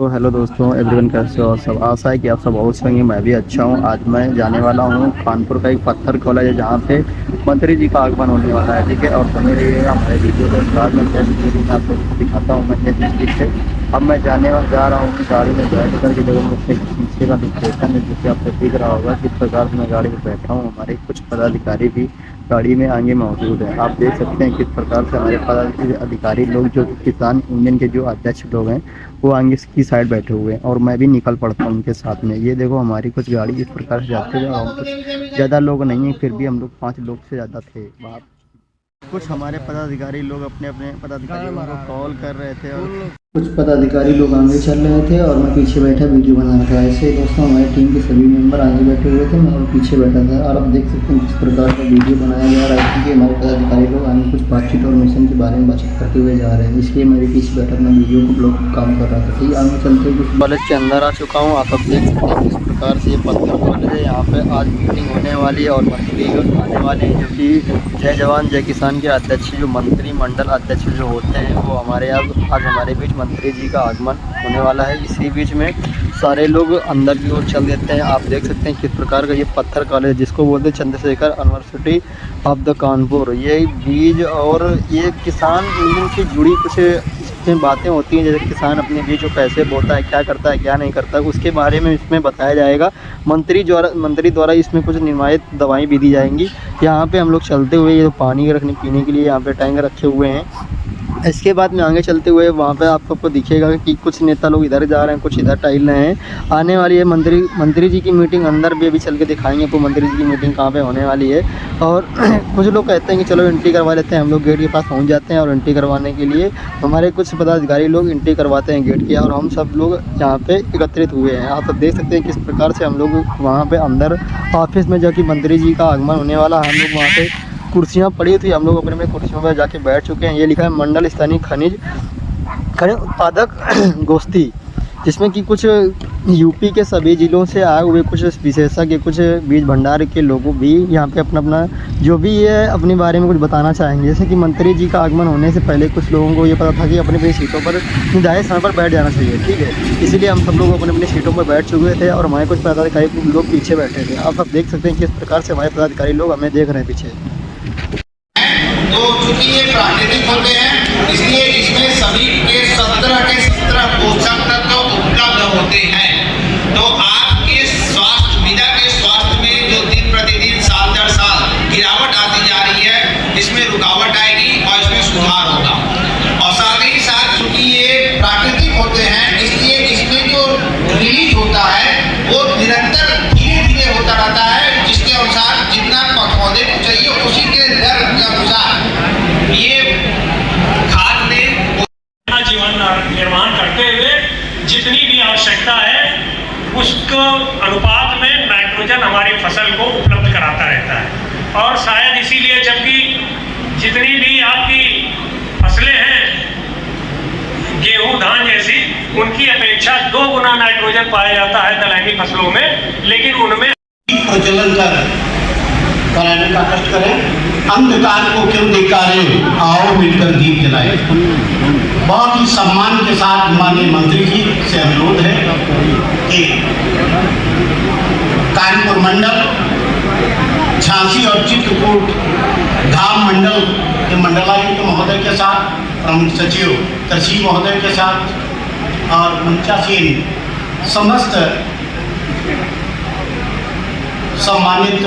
तो हेलो दोस्तों, एवरीवन कैसे हो आप सब। आशा है कि आप सब बहुत सही हैं। मैं भी अच्छा हूँ। आज मैं जाने वाला हूँ कानपुर का एक पत्थर कॉलेज है जहाँ पे मंत्री जी का आगमन होने वाला है। ठीक है, और बने रहिएगा हमारे वीडियो को। बाद में आपको दिखाता हूँ मैं डिस्ट्रिक्ट से। अब मैं जा रहा हूँ गाड़ी में बैठ कर के। जब मुझसे पीछे का लोकेशन है जिससे आपको दिख रहा होगा किस प्रकार से मैं गाड़ी में बैठा हूँ। हमारे कुछ पदाधिकारी भी गाड़ी में आगे मौजूद है। आप देख सकते हैं किस प्रकार से हमारे पदाधिकारी लोग, जो किसान यूनियन के जो अध्यक्ष लोग हैं, वो आगे की साइड बैठे हुए हैं और मैं भी निकल पड़ता हूँ उनके साथ में। ये देखो हमारी कुछ गाड़ी इस प्रकार से जाते हुए, और हम कुछ ज़्यादा लोग नहीं हैं, फिर भी हम लोग 5 लोग से ज़्यादा थे वहाँ। कुछ हमारे पदाधिकारी लोग अपने अपने पदाधिकारियों को कॉल कर रहे थे और कुछ पदाधिकारी लोग आगे चल रहे थे और मैं पीछे बैठा वीडियो बना रहा था। ऐसे दोस्तों हमारी टीम के सभी मेंबर आगे बैठे हुए थे, मैं और पीछे बैठा था। और आप देख सकते हैं किस प्रकार का वीडियो बनाया जा रहा है कि हमारे पदाधिकारी लोग आगे कुछ बातचीत और मिशन के बारे में बातचीत करते हुए जा रहे हैं। इसलिए मैं भी पीछे बैठा अपना वीडियो को ब्लॉग काम कर रहा था। ठीक, आगे चलते हुए कॉलेज के अंदर आ चुका हूँ। आप देख सकते हैं किस प्रकार से ये पत्थर कॉलेज है। यहाँ पे आज मीटिंग होने वाली है और मंत्री आने वाले हैं, जो कि जय जवान जय किसान के अध्यक्ष, जो मंत्रिमंडल अध्यक्ष जो होते हैं, वो हमारे आज हमारे बीच मंत्री जी का आगमन होने वाला है। इसी बीच में सारे लोग अंदर की ओर चल देते हैं। आप देख सकते हैं किस प्रकार का ये पत्थर कॉलेज, जिसको बोलते हैं Chandrashekhar university of the Kanpur. ये बीज और ये किसान यूनियन से जुड़ी कुछ इसमें बातें होती हैं, जैसे किसान अपने बीज को कैसे बोता है, क्या करता है, क्या नहीं करता, उसके बारे में इसमें बताया जाएगा। मंत्री द्वारा इसमें कुछ निर्मायित दवाएं भी दी जाएंगी। यहाँ पे हम लोग चलते हुए, ये पानी रखने पीने के लिए यहाँ पे टैंक रखे हुए हैं। इसके बाद में आगे चलते हुए वहाँ पे आपको दिखेगा कि कुछ नेता लोग इधर जा रहे हैं, कुछ इधर टहल रहे हैं। आने वाली है मंत्री जी की मीटिंग, अंदर भी अभी चल के दिखाएंगे आपको मंत्री जी की मीटिंग कहाँ पे होने वाली है। और कुछ लोग कहते हैं कि चलो एंट्री करवा लेते हैं। हम लोग गेट के पास पहुँच जाते हैं और एंट्री करवाने के लिए हमारे कुछ पदाधिकारी लोग एंट्री करवाते हैं गेट की, और हम सब लोग यहाँ पे एकत्रित हुए हैं। आप सब देख सकते हैं किस प्रकार से हम लोग वहाँ पर अंदर ऑफिस में जो कि मंत्री जी का आगमन होने वाला, हम लोग वहाँ पर कुर्सियाँ पड़ी थी, हम लोग अपने अपने कुर्सियों पर जाके बैठ चुके हैं। ये लिखा है मंडल स्थानीय खनिज उत्पादक गोष्ठी, जिसमें कि कुछ यूपी के सभी ज़िलों से आए हुए कुछ विशेषज्ञ, कुछ बीज भंडार के लोगों भी यहाँ पे अपना अपना जो भी ये अपने बारे में कुछ बताना चाहेंगे। जैसे कि मंत्री जी का आगमन होने से पहले कुछ लोगों को ये पता था कि अपनी अपनी सीटों पर निर्धारित समय पर बैठ जाना चाहिए। ठीक है, इसलिए हम सब लोग अपने अपनी सीटों पर बैठ चुके थे और हमारे कुछ पदाधिकारी लोग पीछे बैठे थे। आप सब देख सकते हैं किस प्रकार से हमारे पदाधिकारी लोग हमें देख रहे हैं पीछे। तो चूंकि ये प्राकृतिक होते हैं, इसलिए इसमें सभी के 17 पोषक तत्व उपलब्ध होते हैं। तो आपके स्वास्थ्य, मृदा के स्वास्थ्य में जो दिन प्रतिदिन साल दर साल गिरावट आती जा रही है, इसमें रुकावट आएगी और इसमें सुधार होगा। और साथ ही साथ चूंकि ये प्राकृतिक होते हैं, इसलिए इसमें जो रिलीज होता है वो निरंतर धीरे धीरे होता रहता है, जिसके अनुसार जितना पौधे को चाहिए उसी के दर के अनुसार ये खाद में जीवन निर्माण करते हुए जितनी भी आवश्यकता है उसको अनुपात में नाइट्रोजन हमारी फसल को उपलब्ध कराता रहता है। और शायद इसीलिए जबकि जितनी भी आपकी फसलें हैं गेहूं धान जैसी, उनकी अपेक्षा 2 गुना नाइट्रोजन पाया जाता है दलहनी फसलों में, लेकिन उनमें प्रज्वलन कराने का कष्ट करें। अंधकार को क्यों धिक्कारें, आओ मिलकर दीप जलाएं। बहुत ही सम्मान के साथ माननीय मंत्री जी से अनुरोध है कि कानपुर मंडल, झांसी और चित्रकूट धाम मंडल के मंडलायुक्त महोदय के साथ, प्रमुख सचिव कृषि महोदय के साथ और मंचासीन समस्त सम्मानित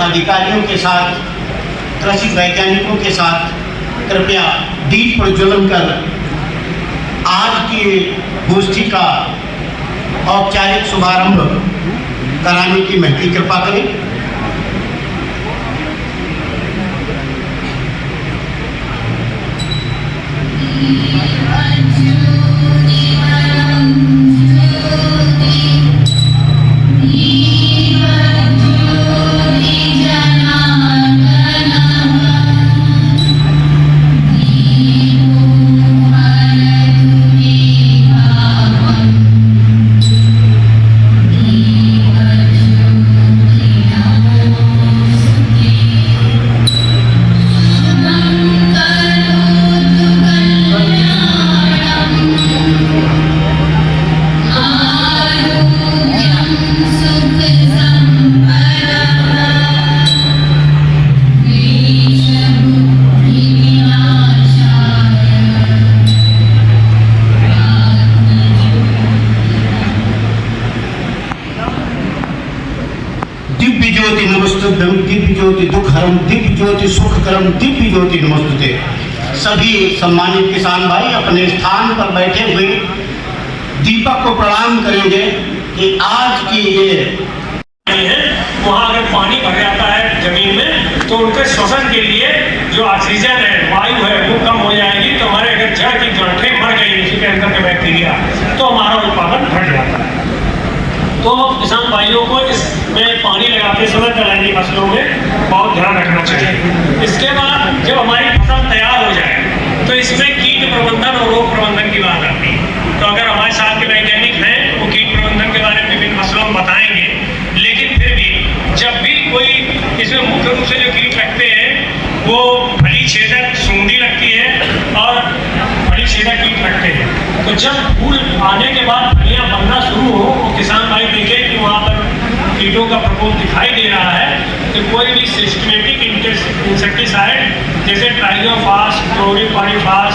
अधिकारियों के साथ, कृषि वैज्ञानिकों के साथ कृपया दीप प्रज्वलन कर आज की गोष्ठी का औपचारिक शुभारंभ कराने की महती कृपा करें। शुद्धम दिव्य ज्योति दुखहरम दिव्य ज्योति सुखकरम दिव्य ज्योति नमस्तुते। सभी सम्मानित किसान भाई अपने स्थान पर बैठे हुए दीपक को प्रणाम करेंगे कि आज की ये वहाँ अगर पानी भर जाता है जमीन में तो उनके श्वसन के लिए जो ऑक्सीजन है, वायु है, वो कम हो जाएगी। तो हमारे अगर जड़ की गांठें मर गई उसी के अंदर के बैक्टीरिया, तो हमारा उत्पादन घट जाता है। तो किसान भाइयों को इसमें पानी लगाते समय दलहनी फसलों में बहुत ध्यान रखना चाहिए। इसके बाद जब हमारी फसल तैयार हो जाए तो इसमें कीट प्रबंधन और रोग प्रबंधन की बात आती है। तो अगर हमारे साथ के वैज्ञानिक हैं वो कीट प्रबंधन के बारे में विभिन्न फसलों में बताएंगे, लेकिन फिर भी जब भी कोई इसमें मुख्य रूप से जो कीट लगते हैं वो फली छेदक सूंडी लगती है और फली छेदक कीट लगते हैं। तो जब फूल आने के बाद फलियाँ बनना शुरू हो तो किसान भाई देखें कि वहाँ पर कीटों का प्रकोप दिखाई दे रहा है, तो कोई भी सिस्टमेटिक इंसेक्टिसाइड जैसे ट्राइजोफास, क्लोरिपाइरिफास,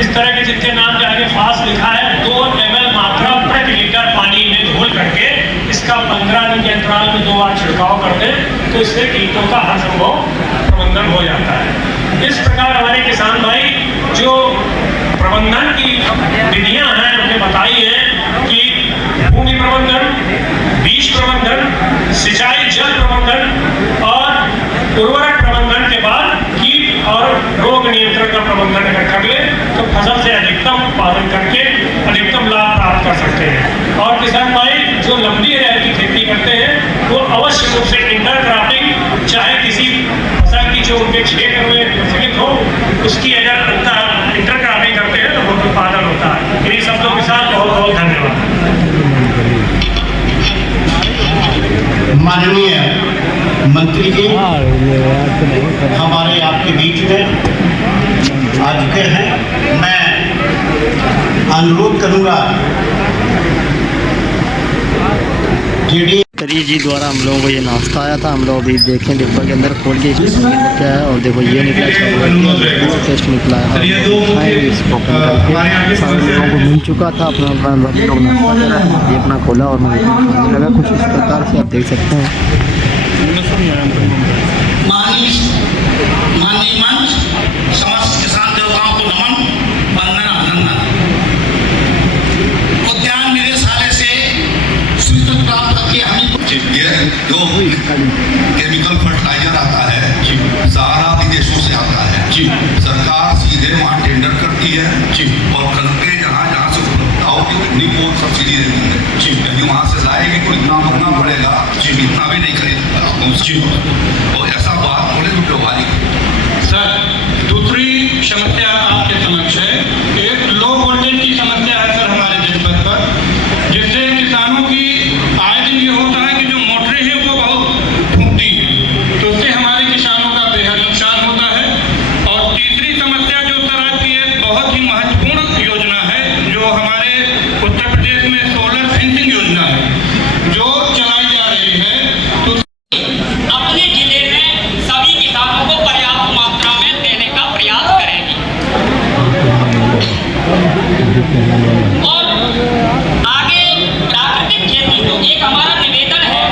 इस तरह के जितने नाम के आगे फास लिखा है 2 ml मात्रा प्रति लीटर पानी में घोल करके इसका 15 दिन के अंतराल में 2 बार छिड़काव कर दें तो इससे कीटों का हर संभव प्रबंधन हो जाता है। इस प्रकार हमारे किसान भाई जो प्रबंधन की विधियां हैं उन्हें बताई है कि भूमि प्रबंधन, बीज प्रबंधन, सिंचाई जल प्रबंधन और उर्वरक प्रबंधन के बाद कीट और रोग नियंत्रण का प्रबंधन अगर कर ले तो फसल से अधिकतम उत्पादन करके अधिकतम लाभ प्राप्त कर सकते हैं। और किसान भाई जो लंबी अवधि की खेती करते हैं वो अवश्य रूप से इंटरक्रॉपिंग, चाहे किसी फसल की जो उनके क्षेत्र में प्रचलित हो उसकी अगर इंटरक्रॉपिंग करते हैं तो बहुत उत्पादन होता है। इन्हीं शब्दों के साथ बहुत बहुत धन्यवाद। माननीय मंत्री जी हमारे आपके बीच में आ चुके हैं। मैं अनुरोध करूंगा जेडी करिए जी द्वारा हम लोगों को ये नाश्ता आया था। हम लोग अभी देखें डिब्बा के अंदर खोल के इसमें क्या है और देखो ये निकला टेस्ट निकला है। इसको ओपन करके सारे लोगों को मिल चुका था अपना अपना लोग नाश्ता ये अपना खोला और मुझे खाने लगा कुछ इस प्रकार से, आप देख सकते हैं। माननीय मंच, समस्त किसान देवताओं को नमन, वंदन, अभिनंदन। उद्यान निदेशालय से स्वीकृति प्राप्त करके हमें जो केमिकल फर्टिलाइजर आता है सारा विदेशों से आता है जी। सरकार सीधे वहाँ टेंडर करती है जी और करके जहाँ से उपलब्धता होगी उतनी को सब्सिडी देती है जी। क्योंकि वहाँ से लाएगी तो इतना महंगा पड़ेगा जी, इतना भी नहीं खरीद जी। और ऐसा बात बोले तो व्यवहारिक। सर दूसरी समस्या आपके समक्ष है, एक लो वोल्टेज की समस्या है सर हमारे जनपद पर, जिससे किसानों की आए दिन ये होता है कि जो मोटरें हैं वो बहुत फूकती हैं, तो उससे हमारे किसानों का बेहद नुकसान होता है। और तीसरी समस्या जो सर आपकी एक बहुत ही महत्वपूर्ण योजना है जो हमारे उत्तर प्रदेश में सोलर फेंसिंग योजना है जो चलाई जा रही है, तो अपने जिले में सभी किसानों को पर्याप्त मात्रा में देने का प्रयास करेंगी। और आगे प्राकृतिक खेती को एक हमारा निवेदन है।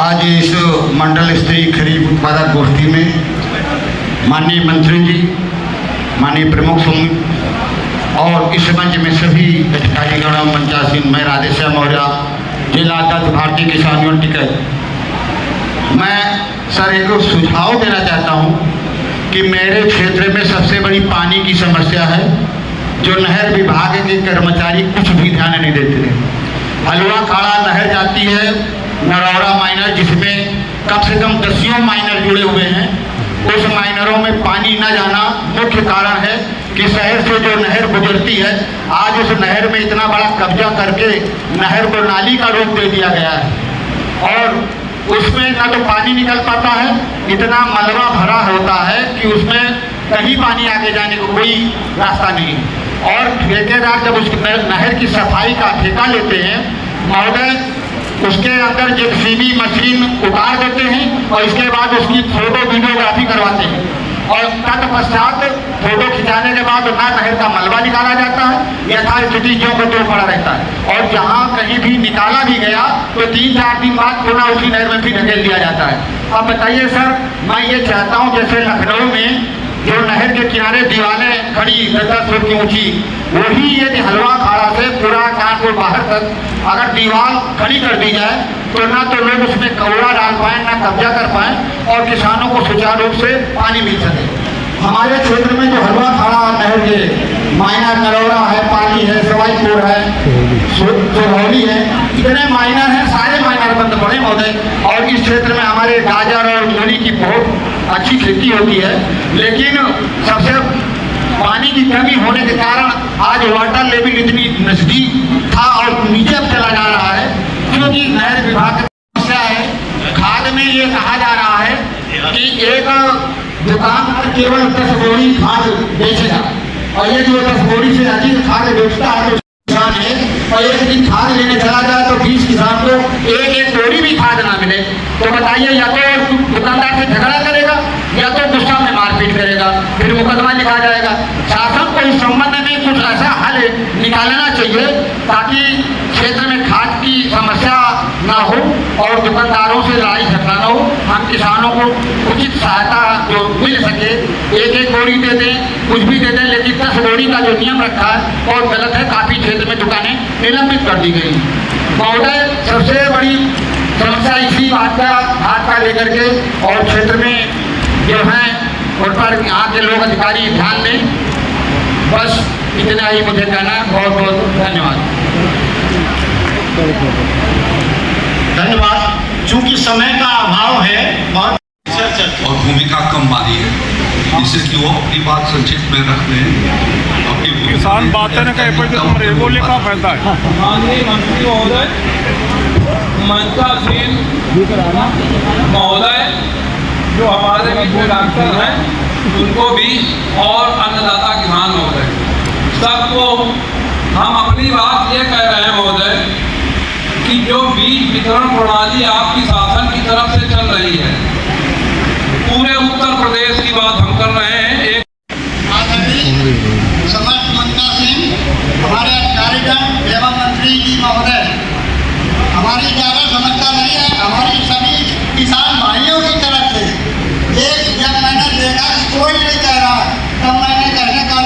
आज इस मंडल स्तरीय खरीफ उत्पादक गोष्ठी में माननीय मंत्री जी, माननीय प्रमुख समिति और इस मंच में सभी अधिकारीगण पंचायत मैं राधेश्याम मौर्य जिला अध्यक्ष भारतीय किसान यूनियन टिकट। मैं सर एक सुझाव देना चाहता हूं कि मेरे क्षेत्र में सबसे बड़ी पानी की समस्या है जो नहर विभाग के कर्मचारी कुछ भी ध्यान नहीं देते हैं। हलवा खाड़ा नहर जाती है नरौरा माइनर जिसमें कम से कम 10 माइनर जुड़े हुए हैं, उस माइनरों में पानी न जाना मुख्य कारण है कि शहर से जो नहर गुजरती है आज उस नहर में इतना बड़ा कब्जा करके नहर को नाली का रूप दे दिया गया है और उसमें ना तो पानी निकल पाता है, इतना मलबा भरा होता है कि उसमें कहीं पानी आगे जाने को कोई रास्ता नहीं। और ठेकेदार जब उस नहर की सफाई का ठेका लेते हैं महोदय, उसके अंदर जेसीबी मशीन उतार देते हैं और इसके बाद उसकी फोटो वीडियोग्राफी करवाते हैं और तत्पश्चात फोटो खिंचाने के बाद नहर का मलबा निकाला जाता है, यथास्थिति ज्यों को त्यों पड़ा रहता है। और जहाँ कहीं भी निकाला भी गया तो 3-4 दिन बाद पुनः उसी नहर में फिर ढकेल दिया जाता है। अब बताइए सर, मैं ये चाहता हूँ जैसे लखनऊ में जो नहर के किनारे दीवारें खड़ी 10-10 फुट की ऊंची, वही यदि हलवा खाड़ा से पूरा कानपुर बाहर तक अगर दीवार खड़ी कर दी जाए तो ना तो लोग उसमें कौड़ा डाल पाए, ना कब्जा कर पाए और किसानों को सुचारू रूप से पानी मिल सके। हमारे क्षेत्र में जो हलवा खाड़ा नहर के माइनर नरौरा है, पाली है, सवाईपुर है, सोहौली है, इतने माइनर हैं, सारे माइनर बंद पड़े महोदय। और इस क्षेत्र में हमारे गाजर और मूली की बहुत अच्छी खेती होती है, लेकिन सबसे पानी की कमी होने के कारण आज वाटर लेवल इतनी नजदीक था और नीचे अब चला जा रहा है, क्योंकि नहर विभाग की समस्या है। खाद में ये कहा जा रहा है कि एक दुकानदार केवल 10 बोरी खाद बेचेगा और ये जो 10 बोरी से अधिक खाद बेचता है तो किसान है, और एक दिन खाद लेने चला जाए तो 20 किसान को एक बोरी भी खाद ना मिले तो बताइए, या तो दुकानदार से झगड़ा करेगा या तो गुस्सा में मारपीट करेगा, फिर मुकदमा लिखा जाएगा। शासन को इस संबंध में कुछ ऐसा हल निकालना चाहिए ताकि क्षेत्र में खाद की समस्या ना हो और दुकानदारों से लड़ाई झगड़ा ना हो। हम किसानों को उचित सहायता जो मिल सके, एक बोरी दे दें, कुछ भी दे दें, लेकिन 10 बोरी का जो नियम रखा है और गलत है। काफ़ी क्षेत्र में दुकानें निलंबित कर दी गई। महोदय, सबसे बड़ी समस्या इसी बात का लेकर के और क्षेत्र में जो है उन पर यहाँ के लोग अधिकारी ध्यान दें। बस इतना ही मुझे कहना है। बहुत बहुत धन्यवाद। धन्यवाद। चूंकि समय का अभाव है और भूमिका कम मानी है, जिससे कि वो अपनी बात संक्षिप्त में रखते हैं। किसान बातें न कहे पर बोले का फायदा है। माननीय मंत्री महोदय, मनका सिंह महोदय जो हमारे बीच में डॉक्टर हैं, उनको भी और अन्नदाता किसान महोदय सबको हम अपनी बात ये कह रहे हैं महोदय कि जो बीज वितरण प्रणाली आपकी शासन की तरफ से चल रही है, पूरे उत्तर प्रदेश की बात हम कर रहे हैं। एक समर्थ मनका सिंह, हमारे अधिकारीगण एवं मंत्री जी महोदय, हमारी ज़्यादा समस्या नहीं है। हमारी सभी किसान भाइयों की तरफ से जब मैंने देखा कि कोई नहीं कह रहा, तब मैंने कहने का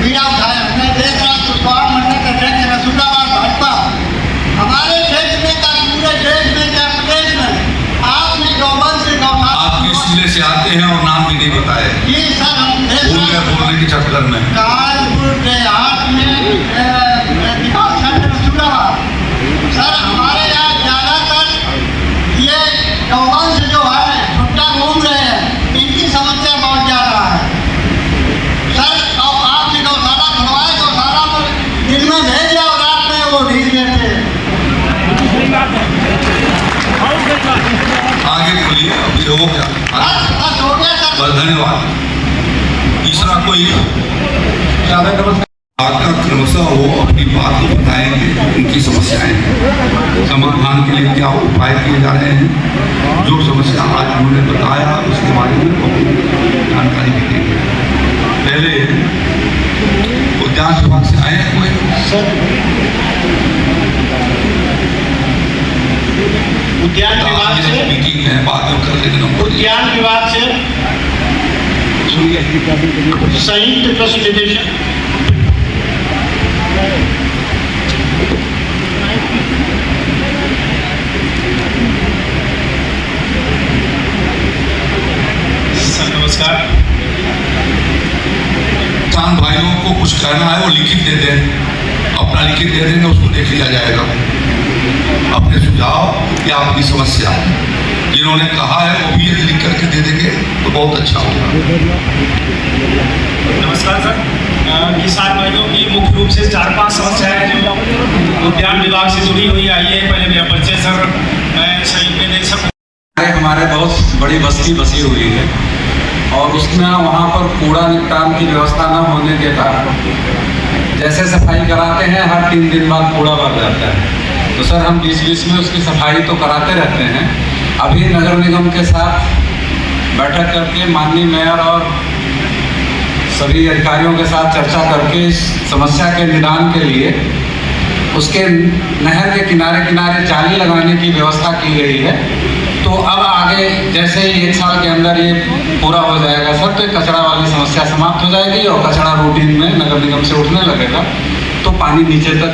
बीड़ा उठाया। मैं देख रहा कुशवाहा मंडल अध्यक्ष रसूलाबाद भाजपा हमारे क्षेत्र में का पूरे देश में क्या प्रदेश में आपने गौवंश से आप किस जिले से आते हैं और नाम भी नहीं बताए? ये सर हम बोलने के चक्कर में कानपुर देहात में विकासखंड रसूलाबाद। सर हमारे यहाँ ज़्यादातर ये गौवंश जो है छुट्टा घूम रहे हैं, इनकी समस्या बहुत ज़्यादा है। सर अब आपने गौशाला खुलवाए, गौशाला में दिन में भेज और रात में वो ढील देते हैं। आगे खोलिए, अभी हो गया। बस हो गया सर। बस धन्यवाद। तीसरा कोई आपका क्रमशः वो अपनी बात को बताएंगे, उनकी समस्याएं हैं, समाधान के लिए क्या उपाय किए जा रहे हैं, जो समस्या आज उन्होंने बताया उसके बारे में जानकारी भी देंगे। पहले उद्यान विभाग से आए हैं कोई? उद्यान विभाग से मीटिंग है, बाद में कर लेंगे। उद्यान विभाग से संयुक्त कृषि निदेशक नमस्कार। किसान भाइयों को कुछ कहना है वो लिखित दे दें, अपना लिखित दे देंगे, उसको देख लिया जाएगा। अपने सुझाव या अपनी समस्या जिन्होंने कहा है वो भी यदि लिख करके दे देंगे तो बहुत अच्छा होगा। नमस्कार सर। किसान भाइयों की मुख्य रूप से 4-5 समस्याएं जो उद्यान विभाग से जुड़ी हुई आई है। पहले मेरा परिचय सर, मैं संयुक्त निदेशक। हमारे बहुत बड़ी बस्ती बसी हुई है और उसमें वहाँ पर कूड़ा निपटान की व्यवस्था न होने के कारण जैसे सफाई कराते हैं हर 3 दिन बाद कूड़ा भर जाता है। तो सर हम बीच बीच में उसकी सफाई तो कराते रहते हैं। अभी नगर निगम के साथ बैठक करके माननीय मेयर और सभी अधिकारियों के साथ चर्चा करके इस समस्या के निदान के लिए उसके नहर के किनारे किनारे जाली लगाने की व्यवस्था की गई है। तो अब आगे जैसे ही 1 साल के अंदर ये पूरा हो जाएगा सर, तो कचरा वाली समस्या समाप्त हो जाएगी और कचरा रूटीन में नगर निगम से उठने लगेगा। तो पानी नीचे तक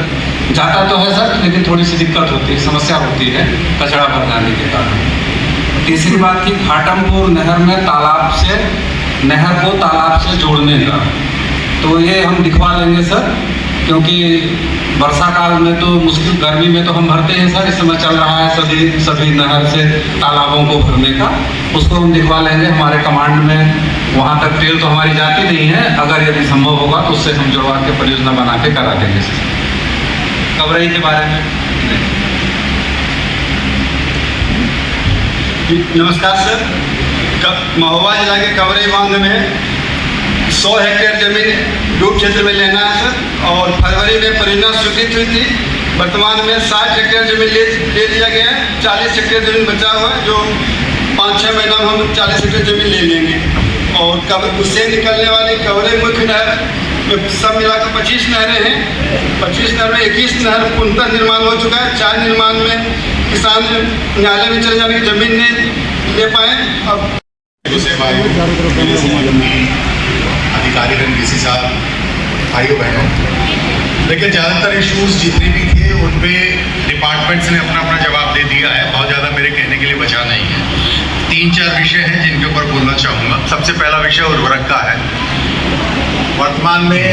जाता तो है सर, लेकिन थोड़ी सी दिक्कत होती है, समस्या होती है कचरा भर जाने के कारण। तीसरी बात की घाटमपुर नहर में तालाब से नहर को तालाब से जोड़ने का, तो ये हम दिखवा लेंगे सर, क्योंकि वर्षा काल में तो मुश्किल, गर्मी में तो हम भरते हैं सर, इस समय चल रहा है सभी नहर से तालाबों को भरने का, उसको हम दिखवा लेंगे। हमारे कमांड में वहाँ तक तेल तो हमारी जाती नहीं है, अगर यदि संभव होगा तो उससे हम जुड़वा के परियोजना बना के करा देंगे सर। कवरई के बारे में नमस्कार सर। महोबा जिला के कवरई बांध में 100 हेक्टेयर जमीन डूब क्षेत्र में लेना है सर, और फरवरी में परियोजना स्वीकृत हुई थी। वर्तमान में 60 हेक्टेयर जमीन ले लिया गया है, 40 हेक्टेयर जमीन बचा हुआ है, जो 5-6 महीना में हम 40 हेक्टेयर जमीन ले लेंगे। और उससे निकलने वाली कवरई मुख्य नहर सब मिलाकर 25 नहरें हैं। 25 नहर में 21 नहर पूर्णतः निर्माण हो चुका है। 4 निर्माण में किसान न्यायालय में चले जाने की जमीन नहीं ले पाए। अब अधिकारीगण डीसी साहब, भाइयों बहनों, लेकिन ज़्यादातर इश्यूज़ जितने भी थे उन पे डिपार्टमेंट्स ने अपना अपना जवाब दे दिया है। बहुत ज़्यादा मेरे कहने के लिए बचा नहीं है। 3-4 विषय हैं जिनके ऊपर बोलना चाहूँगा। सबसे पहला विषय उर्वरक का है। वर्तमान में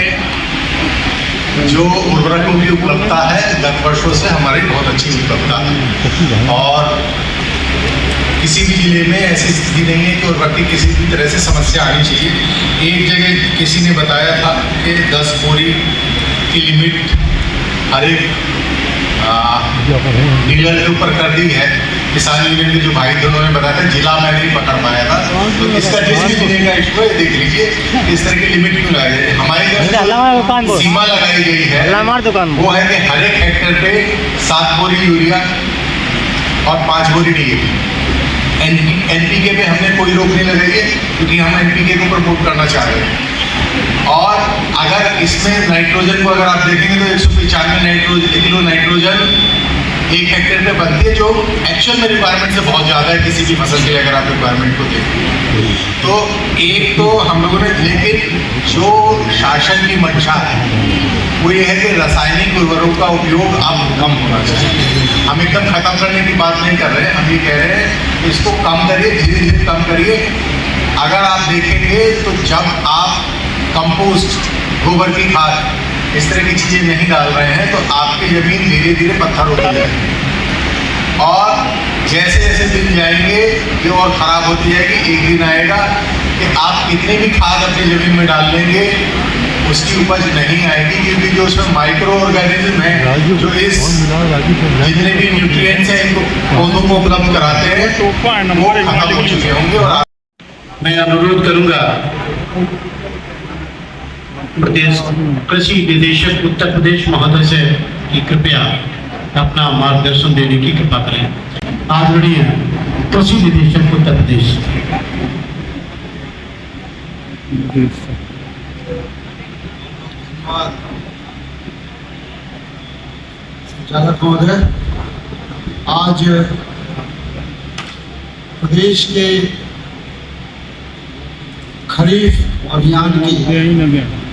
जो उर्वरकों की उपलब्धता है गत वर्षों से हमारी बहुत अच्छी उपलब्धता है, और किसी भी जिले में ऐसी स्थिति नहीं है कि उर्वरक की किसी भी तरह से समस्या आनी चाहिए। एक जगह किसी ने बताया था कि 10 बोरी की लिमिट हर एक डीलर के ऊपर कर दी है। किसान यूनियन के जो भाई थे उन्होंने बताया था, जिला में नहीं पकड़ पाया था। तो इसका जिस भी जिले का इशू है देख लीजिए इस तरह की लिमिट क्यों लगाई जाए। हमारी तरफ सीमा लगाई गई है, वो है कि हर एक हेक्टेयर पे 7 बोरी यूरिया और 5 बोरी DAP। NPK पे हमने कोई रोक नहीं लगाई है, क्योंकि हम NPK को प्रमोट करना चाह रहे हैं। और अगर इसमें नाइट्रोजन को अगर आप देखेंगे तो 195 किलो नाइट्रोजन 1 हेक्टेयर पे बनती है, जो एक्चुअल में रिक्वायरमेंट से बहुत ज़्यादा है किसी भी फसल के लिए अगर आप रिक्वायरमेंट को देखें तो। एक तो हम लोगों ने, लेकिन जो शासन की मंशा है वो ये है कि रासायनिक उर्वरकों का उपयोग अब कम होना चाहिए। हम एकदम ख़त्म करने की बात नहीं कर रहे हैं, हम ये कह रहे हैं इसको कम करिए, धीरे धीरे कम करिए। अगर आप देखेंगे तो जब आप कंपोस्ट, गोबर की खाद, इस तरह की चीज़ें नहीं डाल रहे हैं तो आपकी ज़मीन धीरे धीरे पत्थर होती जाएगी, और जैसे जैसे दिन जाएंगे ये और ख़राब होती जाएगी। एक दिन आएगा कि आप कितनी भी खाद अपनी ज़मीन में डाल लेंगे उसकी उपज नहीं आएगी, क्योंकि जो उसमें माइक्रो ऑर्गेनिज्म है जो इस जितने भी न्यूट्रिएंट्स हैं इनको पौधों को उपलब्ध कराते हैं वो खत्म हो चुके होंगे। और मैं अनुरोध करूंगा प्रदेश कृषि निदेशक उत्तर प्रदेश महोदय से कि कृपया अपना मार्गदर्शन देने की कृपा करें। आदरणीय कृषि निदेशक उत्तर प्रदेश। संचालक महोदय, आज प्रदेश के खरीफ अभियान की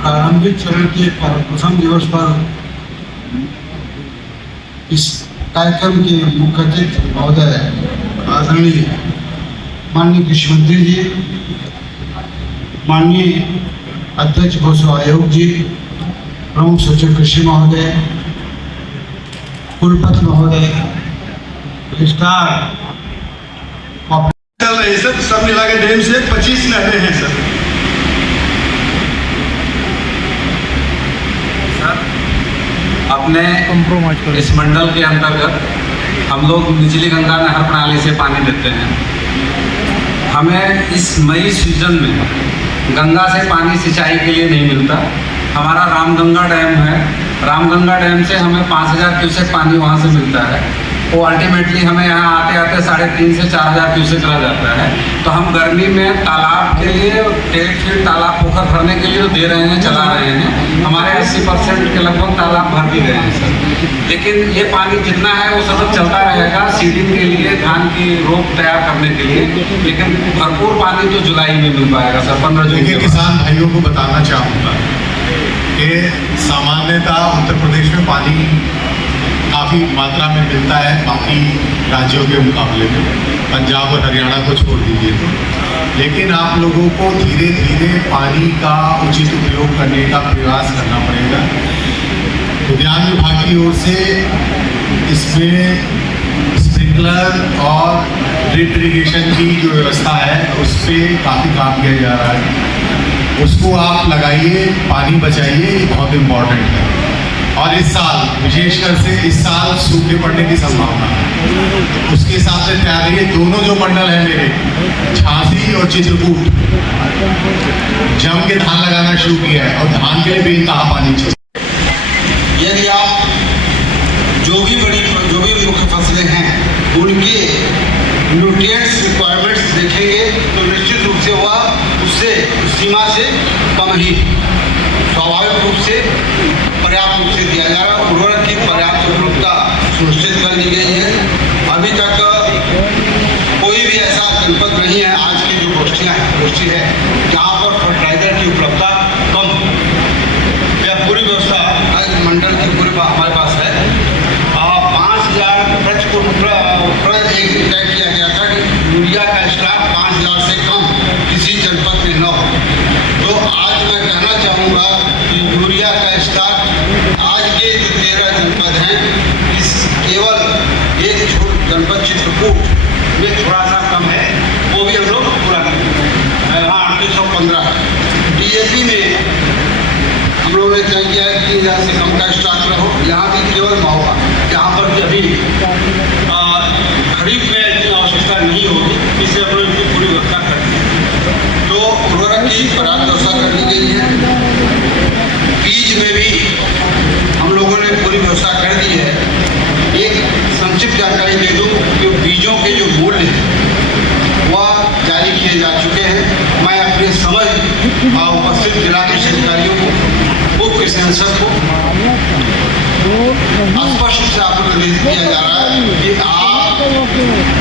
प्रारंभिक चरण के प्रथम दिवस पर इस कार्यक्रम के मुख्य अतिथि महोदय आदरणीय माननीय कृषि मंत्री जी, माननीय अध्यक्ष घोषणा आयोग जी, प्रमुख सचिव कृषि महोदय, कुलपति महोदय, रजिस्ट्रार सर, सब मिला के डैम से 25 नहरें हैं सर। अपने इस मंडल के अंतर्गत हम लोग निचली गंगा नहर प्रणाली से पानी देते हैं। हमें इस मई सीजन में गंगा से पानी सिंचाई के लिए नहीं मिलता। हमारा रामगंगा डैम है, रामगंगा डैम से हमें 5000 क्यूसेक पानी वहाँ से मिलता है, वो अल्टीमेटली हमें यहाँ आते आते 3.5 से 4,000 क्यूसेक रह जाता है। तो हम गर्मी में तालाब के लिए टेल फीड तालाब पोखर भरने के लिए तो दे रहे हैं, चला रहे हैं। हमारे 80% के लगभग तालाब भर भी गए हैं सर। लेकिन ये पानी जितना है वो सतत चलता रहेगा सीडिंग के लिए, धान की रोप तैयार करने के लिए। लेकिन भरपूर पानी तो जुलाई में मिल पाएगा सर, 15 जून के किसान भाइयों को बताना चाहूँगा कि सामान्यतः उत्तर प्रदेश में पानी काफ़ी मात्रा में मिलता है बाकी राज्यों के मुकाबले में, पंजाब और हरियाणा को छोड़ दीजिए तो। लेकिन आप लोगों को धीरे धीरे पानी का उचित उपयोग करने का प्रयास करना पड़ेगा। उद्यान विभाग की ओर से इसमें स्प्रिंकलर और ड्रिप इरिगेशन की जो व्यवस्था है उस पर काफ़ी काम किया जा रहा है। उसको आप लगाइए, पानी बचाइए, ये बहुत इम्पोर्टेंट है। और इस साल विशेषकर से इस साल सूखे पड़ने की संभावना है, उसके हिसाब से तैयार रहिए। दोनों जो मंडल हैं मेरे, झांसी और चित्रकूट, जम के धान लगाना शुरू किया है और धान के लिए बेनतहा पानी चाहिए। यदि आप जो भी मुख्य फसलें हैं उनके न्यूट्रिएंट्स रिक्वायरमेंट्स देखेंगे तो निश्चित रूप से वह उससे सीमा से कम ही स्वाभाविक रूप से पर्याप्त रूप से दिया जा रहा है। उर्वरक की पर्याप्त उपलब्धता सुनिश्चित कर दी गई है। अभी तक कोई भी ऐसा जनपद नहीं है, आज की जो गोष्ठी है जहाँ पर फर्टिलाइजर की उपलब्धता कम हो। यह पूरी व्यवस्था मंडल की पूरी हमारे पास है। 5,000 प्रति एक तय किया गया था कि यूरिया का स्टॉक 5,000 से कम किसी जनपद में न हो। तो आज मैं कहना चाहूँगा कि यूरिया का स्टॉक आज के जो 13 जनपद हैं, इस केवल एक जनपद चित्रकूट में थोड़ा सा कम है, वो भी हम लोग पूरा करेंगे। वहाँ 3815 है। DAP में हम लोगों ने तय किया है 3,000 से कम का स्टॉक रहो। यहाँ भी केवल महोबा, जहाँ पर भी अभी खरीफ में इतनी आवश्यकता नहीं होगी, इससे हम लोग इनकी पूरी व्यवस्था कर दी। तो उर्वरक की पर्याप्त व्यवस्था कर दी गई है। बीज में भी हम लोगों ने पूरी व्यवस्था कर दी है। एक संक्षिप्त जानकारी दे दूँ कि बीजों के जो मूल्य हैं वह जारी किए जा चुके हैं। मैं अपने समझ उपस्थित जिला कृषि अधिकारियों को, उप कृषि निदेशक को स्पष्ट रूप से आपको निर्देश दिया जा रहा है कि आप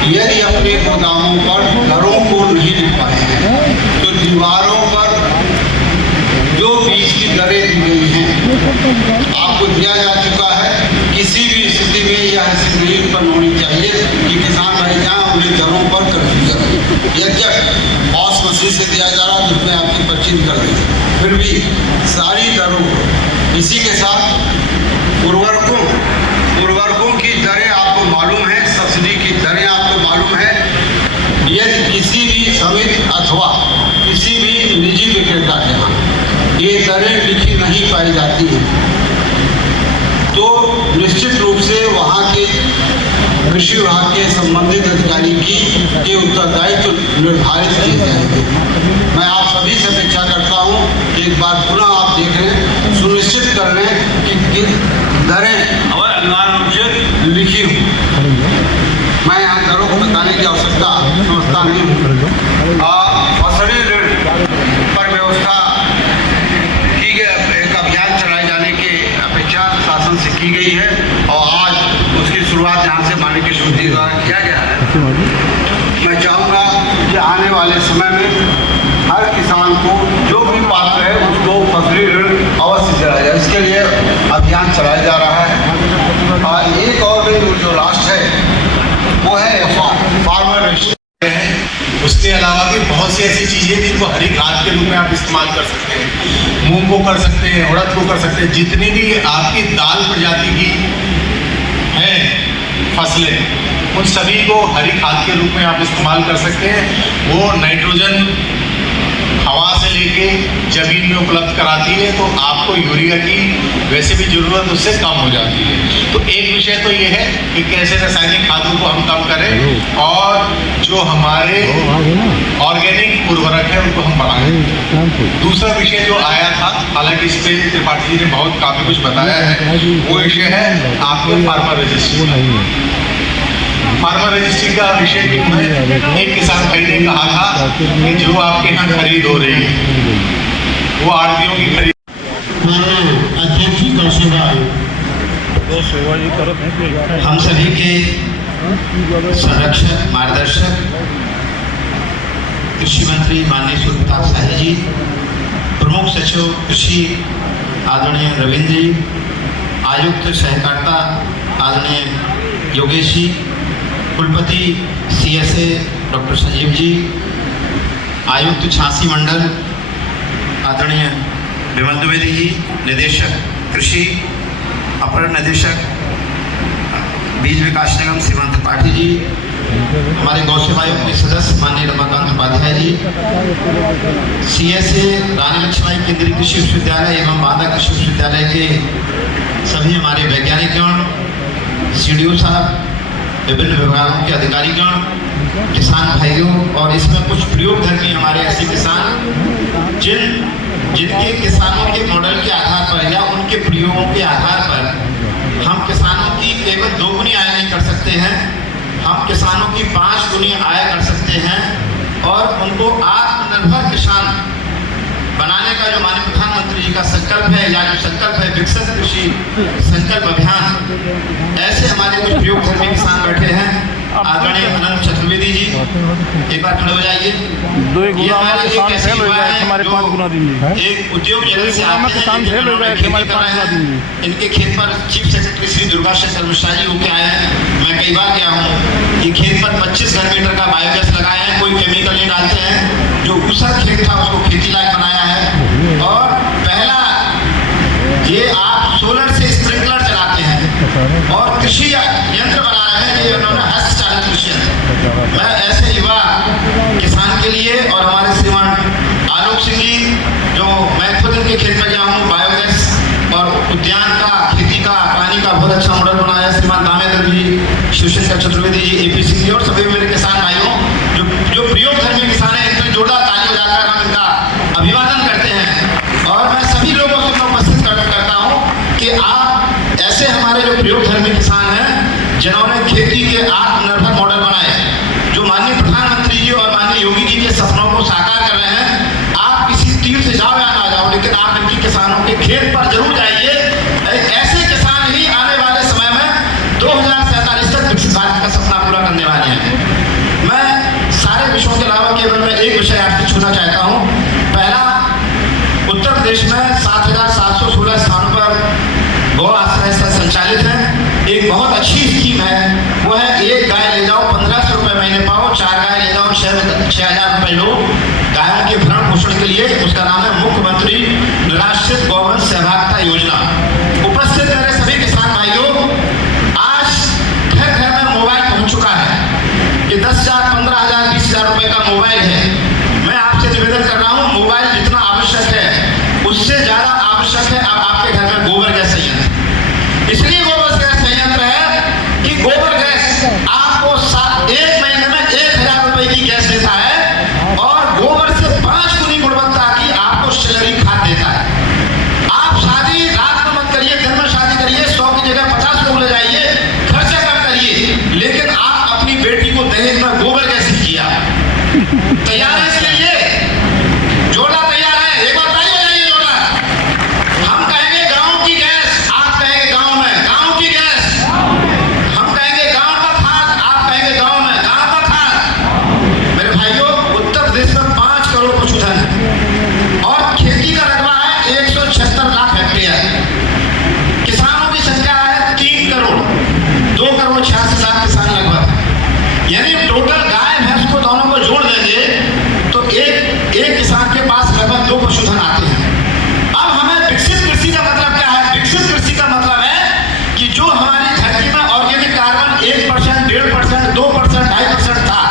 यदि अपने गोदामों पर दरों को नहीं लिख पाए हैं तो दीवारों पर जो बीज की दरें दी गई हैं आपको दिया जा चुका है। किसी भी स्थिति में यह स्थिति नहीं उत्पन्न होनी चाहिए कि किसान भाई जहाँ उन्हें दरों पर कंफ्यूजन है। यद्यप ऑस मशीन से दिया जा रहा है जिसमें आपकी पर्ची निकल रही है, फिर भी सारी दरों को इसी के साथ उर्वरकों की दरें आपको मालूम है, सब्सिडी की दरें आपको मालूम है। यदि किसी भी समिति अथवा किसी भी निजी विक्रेता के यहाँ ये दरें लिखी नहीं पाई जाती हैं तो निश्चित रूप से वहाँ के कृषि विभाग के संबंधित अधिकारी के उत्तरदायित्व निर्धारित किए जाएंगे। मैं आप सभी से अपेक्षा करता हूँ कि एक बार पुनः आप देख लें, सुनिश्चित कर लें कि दरें अनिवार्य रूप से लिखी हूँ। मैं यहाँ दरों को बताने की आवश्यकता समझता नहीं हूँ। फसली ऋण पर व्यवस्था की गई, एक अभियान चलाए जाने की अपेक्षा शासन से की गई है और आज उसकी शुरुआत यहाँ से माननीय कृषि मंत्री द्वारा किया गया है। मैं चाहूँगा कि आने वाले समय में हर किसान को जो भी पात्र है उसको फसली ऋण अवश्य दिलाया जाए, इसके लिए अभियान चलाया जा रहा है। और एक और जो लास्ट है वो है फार्मर रजिस्ट्रेशन है। उसके अलावा भी बहुत सी ऐसी चीज़ें जिनको हरी खाद के रूप में आप इस्तेमाल कर सकते हैं। मूंग को कर सकते हैं, उड़द को कर सकते हैं। जितनी भी आपकी दाल प्रजाति की हैं फसलें, उन सभी को हरी खाद के रूप में आप इस्तेमाल कर सकते हैं। वो नाइट्रोजन हवा से लेके जमीन में उपलब्ध कराती है, तो आपको यूरिया की वैसे भी ज़रूरत उससे कम हो जाती है। तो एक विषय तो ये है कि कैसे रासायनिक खादों को हम कम करें और जो हमारे ऑर्गेनिक उर्वरक है उनको हम बढ़ाएं। दूसरा विषय जो आया था, हालांकि इस पर त्रिपाठी जी ने काफ़ी कुछ बताया है, वो विषय है आपके फार्मर रजिस्ट्रेशन। फार्मर रजिस्ट्री का विषय क्यों है? एक किसान भाई ने कहा था कि जो आपके यहाँ खरीद हो रही है वो आड़तियों की खरीद। अध्यक्ष जी गौ सेवा आयोग हम सभी के संरक्षक मार्गदर्शक कृषि मंत्री माननीय सूर्य प्रताप शाही जी, प्रमुख सचिव कृषि आदरणीय रविंद्र जी, आयुक्त सहकारिता आदरणीय योगेश जी, कुलपति CSA डॉक्टर संजीव जी, आयुक्त झांसी मंडल आदरणीय विमल द्विवेदी जी, निदेशक कृषि, अपर निदेशक बीज विकास निगम श्रीमान त्रिपाठी जी, हमारे गौ सेवा आयोग के सदस्य माननीय रमाकांत उपाध्याय जी, CSA रानी लक्ष्मीबाई केंद्रीय कृषि विश्वविद्यालय एवं बांदा कृषि विश्वविद्यालय के सभी हमारे वैज्ञानिकगण, CDO साहब, विभिन्न विभागों के अधिकारीगण, किसान भाइयों और इसमें कुछ प्रयोगधर्मी हमारे ऐसे किसान जिनके किसानों के मॉडल के आधार पर या उनके प्रयोगों के आधार पर हम किसानों की केवल 2 गुनी आय नहीं कर सकते हैं, हम किसानों की 5 गुनी आय कर सकते हैं और उनको आत्मनिर्भर किसान बनाने का जो माननीय प्रधानमंत्री जी का संकल्प है या जो संकल्प है विकसित कृषि संकल्प अभियान, ऐसे हमारे कुछ प्रयोगधर्मी किसान बैठे हैं। आदरणीय अनंत चतुर्वेदी जी, एक बार खड़े हो जाइए। ये हमारे एक ऐसे युवा हैं जो एक उद्योग जगत से आते हैं, इनके खेत पर चीफ सेक्रेटरी श्री दुर्गा शंकर मिश्रा जी होके आए हैं। मैं कई बार गया हूँ। ये खेत पर 25 घन मीटर का बायोगैस लगाए हैं, कोई केमिकल नहीं डालते हैं। जो ऊसर खेत था उसको खेती लायक बनाया है और पहला ये आप सोलर से स्प्रिंकलर चलाते हैं और कृषि यंत्र बना रहे हैं। ये उन्होंने हस्तचालित कृषि यंत्र। मैं ऐसे युवा किसान के लिए और हमारे श्रीमान आलोक सिंह जी, जो मैं खुद इनके खेत में गया हूँ, बायोगैस और उद्यान का खेती का पानी का बहुत अच्छा मॉडल बनाया है। श्रीमान दामेंद्र जी, शिवशंकर चतुर्वेदी जी, AP सिंह जी और सभी मेरे किसान भाइयों जो प्रयोगधर्मी किसान है, इनके जोड़ा ताली बजाकर हम इनका अभिवादन करते हैं। और मैं सभी लोगों से उपस्थित करता हूँ कि आप ऐसे हमारे जो प्रयोगधर्मी किसान हैं जिन्होंने खेती के आत्मनिर्भर मॉडल बनाए, जो माननीय प्रधानमंत्री जी और माननीय योगी जी के सपनों को साकार कर रहे हैं। आप किसी तीर्थ से जाओ या ना जाओ, लेकिन आप इनकी किसानों के खेत पर जरूर जाइए। ऐसे किसान ही आने वाले समय में 2047 तक विकसित भारत का सपना पूरा करने वाले हैं। मैं सारे विषयों के अलावा केवल मैं एक विषय आपसे छूना चाहता हूँ। पहला, उत्तर प्रदेश में 7,716 स्थानों पर गौ आश्रय स्थल संचालित है। एक बहुत अच्छी स्कीम है, वो है एक गाय ले जाओ 1500 रुपये महीने पाओ, 4 गाय ले जाओ 6,000 रुपये लो गायों के भरण पोषण के लिए। उसका नाम है मुख्यमंत्री निराश्रित गौवंश सहभागिता योजना। उपस्थित मेरे सभी किसान भाइयों, आज घर घर में मोबाइल पहुंच चुका है कि 10,000, 15,000, 20,000 रुपये का मोबाइल है। मैं आपसे निवेदन कर रहा हूँ, मोबाइल जितना आवश्यक है उससे ज़्यादा आवश्यक है अब आपके घर में गोबर गैस संयंत्र। इसलिए गोबर गैस संयंत्र है कि गोबर गैस आपको 1 महीने में 1,000 रुपये की गैस देता है और गोबर से 5 गुनी गुणवत्ता की आपको सैलरी खाद देता है। आप शादी रात में मत करिए, दिन में शादी करिए, 100 की जगह 50 लोग ले जाइए, खर्चा कम करिए, लेकिन आप अपनी बेटी को दहेज में गोबर गैस दीजिए। तैयार है इसके लिए? जोड़ा तैयार है? एक बार ताली बजाइए जोड़ा। हम कहेंगे गांव की गैस, आप कहेंगे गांव में गांव की गैस। हम कहेंगे गांव का खाद, आप कहेंगे गांव में गांव का खाद। मेरे भाइयों, उत्तर प्रदेश में 5 करोड़ पशुधन है और खेती का रकबा है 176 लाख हेक्टेयर। किसानों की संख्या है 3 करोड़, 2 करोड़ 86 लाख किसान लगभग। यानी टोटल गाय भैंस को दोनों को जोड़ देंगे तो एक किसान के पास लगभग 2 पशुधन आते हैं। अब हमें विकसित कृषि का मतलब क्या है? विकसित कृषि का मतलब है कि जो हमारी धरती में ऑर्गेनिक कार्बन 1%, 1.5%, 2%, 2.5% था,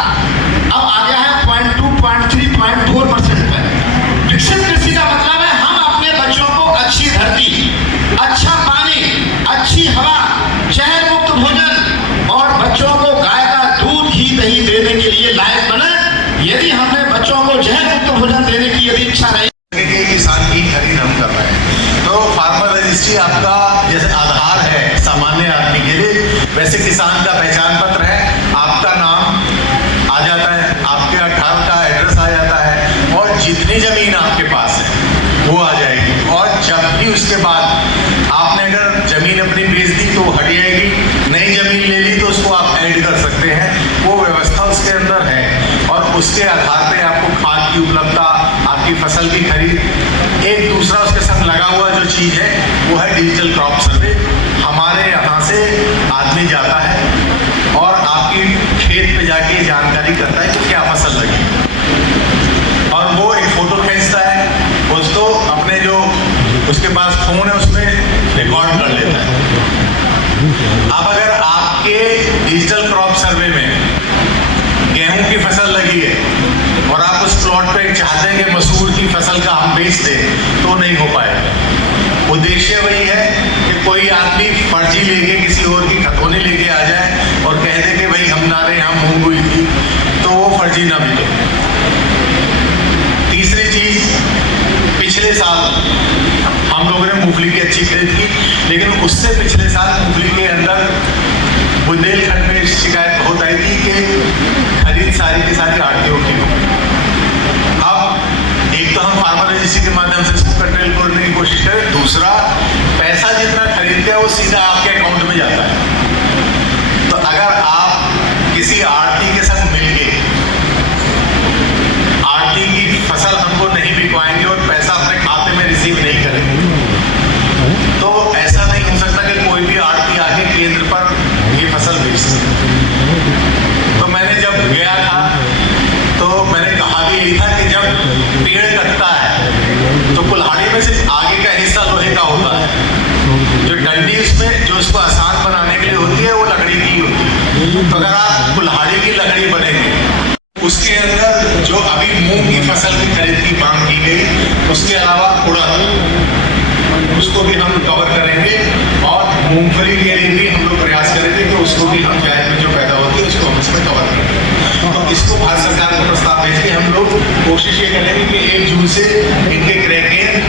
अब आ गया है 0.2, 0.3, 0.4% पर। विकसित कृषि का मतलब है हम अपने बच्चों को अच्छी धरती, अच्छा पानी, अच्छी हवा, जहर मुक्त भोजन और बच्चों को गाय का दूध, घी, दही देने के लिए लायक बने। यदि हमने बच्चों को जहर मुक्त भोजन देने की यदि इच्छा रही, किसान की खरीद हम कर रहे हैं, तो फार्मर रजिस्ट्री आपका जैसे आधार है सामान्य आदमी के लिए, वैसे किसान का पहचान पत्र है उसके आधार पे आपको खाद की उपलब्धता, आपकी फसल की खरीद, एक दूसरा उसके संग लगा हुआ जो चीज़ है वो है डिजिटल क्रॉप सर्वे। हमारे यहाँ से आदमी जाता है और आपकी खेत पे जाके जानकारी करता है कि क्या फसल लगी, और वो एक फोटो खींचता है, उसको अपने जो उसके पास फोन है उसमें रिकॉर्ड कर लेता है। अब अगर आपके डिजिटल क्रॉप सर्वे में गेहूं की फसल लगी है और आप उस प्लॉट पे चाहते हैं कि मसूर की फसल का हम बेच दें, तो नहीं हो पाएगा। उद्देश्य वही है कि कोई आदमी फर्जी लेके किसी और की खतौनी लेके आ जाए और कह दे कि भाई हमारे यहाँ मूंग हुई थी, तो वो फर्जी ना मिले। तीसरी चीज, पिछले साल हम लोगों ने मूंगफली की अच्छी खरीद की, लेकिन उससे पिछले साल मूंगफली के अंदर बुंदेलखंड में शिकायत बहुत आई थी कि खरीद सारी की सारी आड़तियों की हो। अब एक तो हम फार्मर रजिस्ट्री के माध्यम से इसको कंट्रोल करने की कोशिश करें, दूसरा पैसा जितना खरीदते हैं वो सीधा आपके अकाउंट में जाता है। तो अगर आप किसी आड़ती के साथ मिलके आड़ती की फसल हमको नहीं बिकवाएंगे और पैसा अपने खाते में रिसीव नहीं करेंगे, तो ऐसा नहीं हो सकता कि कोई भी आड़ती आके केंद्र पर ये फसल बेच सके। तो मैंने जब गया था तो मैंने कहा भी यही था कि जब पेड़ कटता है तो कुल्हाड़ी में सिर्फ आगे का हिस्सा लोहे का होता है, जो डंडी उसमें जो उसको आसान बनाने के लिए होती है वो लकड़ी की होती है। तो अगर आप कुल्हाड़ी की लकड़ी बनेंगे, उसके अंदर जो अभी मूंग की फसल की खरीद की मांग की गई, उसके अलावा उड़द, उसको भी हम कवर करेंगे, और मूंगफली के लिए भी हम लोग प्रयास करेंगे कि उसको भी हम जायद में जो पैदा होती है उसको हम इसमें कवर करेंगे। तो इसको भारत सरकार को प्रस्ताव भेज के हम लोग कोशिश ये करेंगे कि 1 जून से इनके क्रय केंद्र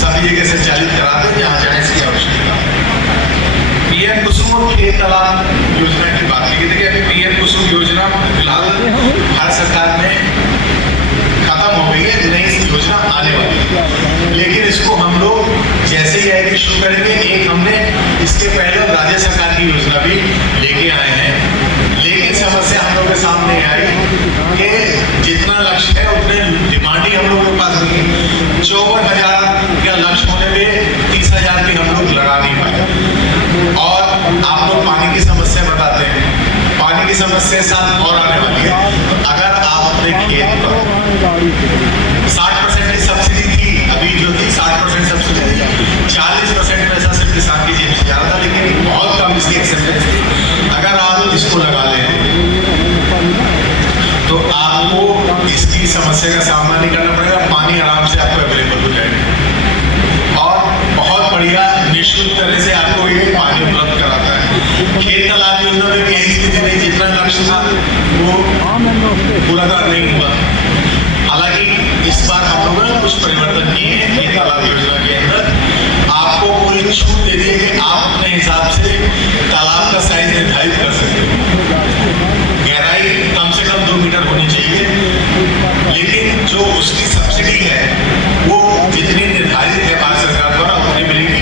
सभी जगह संचालित करा दें जहाँ जहाँ इसकी आवश्यकता है। पीएम कुसुम और खेत तालाब योजना की बात की थी कि अभी पीएम कुसुम योजना फिलहाल भारत सरकार में खत्म हो गई है, नई योजना आने वाली है, लेकिन इसको हम लोग जैसे ही आएगी शुरू करेंगे। एक हमने इसके पहले राज्य सरकार की योजना भी लेके आए हैं, लेकिन समस्या हम लोग के सामने आई कि जितना लक्ष्य है उतने डिमांड ही हम लोग के पास नहीं है। 54,000 का लक्ष्य होने में 30,000 भी हम लोग लगा नहीं पाए। और आप लोग पानी की समस्या बताते हैं, पानी की समस्या साथ और आने वाली है। तो अगर आप अपने खेत पर 60% की सब्सिडी थी, अभी जो थी 60% सब्सिडी थी, 40% पैसा सिर्फ किसान की जेब से जा रहा था, लेकिन बहुत कम इसकी एक्सेप्टेंस थी। अगर आप इसको लगा लें तो आपको इसकी समस्या का सामना नहीं करना पड़ेगा, पानी आराम से आपको अवेलेबल हो जाएगा और बहुत बढ़िया निःशुल्क तरह से आपको ये पानी उपलब्ध कराता है। खेत तालाब योजना में भी यही स्थिति नहीं, जितना लक्ष्य था वो पूरा नहीं हुआ। हालांकि इस बार हम लोगों ने कुछ परिवर्तन किए हैं खेत तालाब योजना के अंदर। आपको पूरी छूट दे दी है कि आप अपने हिसाब से तालाब का साइज निर्धारित कर सकते हो। गहराई कम से कम 2 मीटर होनी चाहिए, लेकिन जो उसकी सब्सिडी है वो जितनी निर्धारित है भारत सरकार द्वारा उतनी मिलेगी।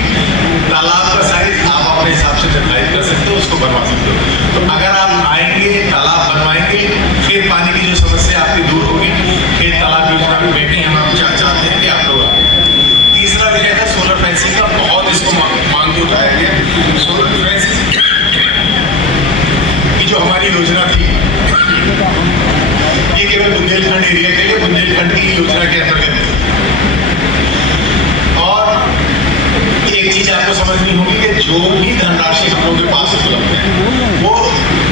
तालाब का साइज आप अपने हिसाब से निर्धारित कर सकते हो, उसको बनवा सकते हो। तो अगर आप आएंगे, तालाब बनवाएंगे, फिर पानी की जो समस्या आपकी दूर होगी। खेत तालाब योजना में बैठे हम चाहते हैं कि आप लोग आए। तीसरा विषय था सोलर फेंसिंग का, बहुत इसको मांग के उठाया गया। सोलर फेंसिंग की जो हमारी योजना थी ये केवल बुंदेलखंड एरिया के लिए, बुंदेलखंड की योजना के अंतर्गत थी। और एक चीज आपको समझनी होगी कि जो भी धनराशि हम लोगों के पास उपलब्ध है वो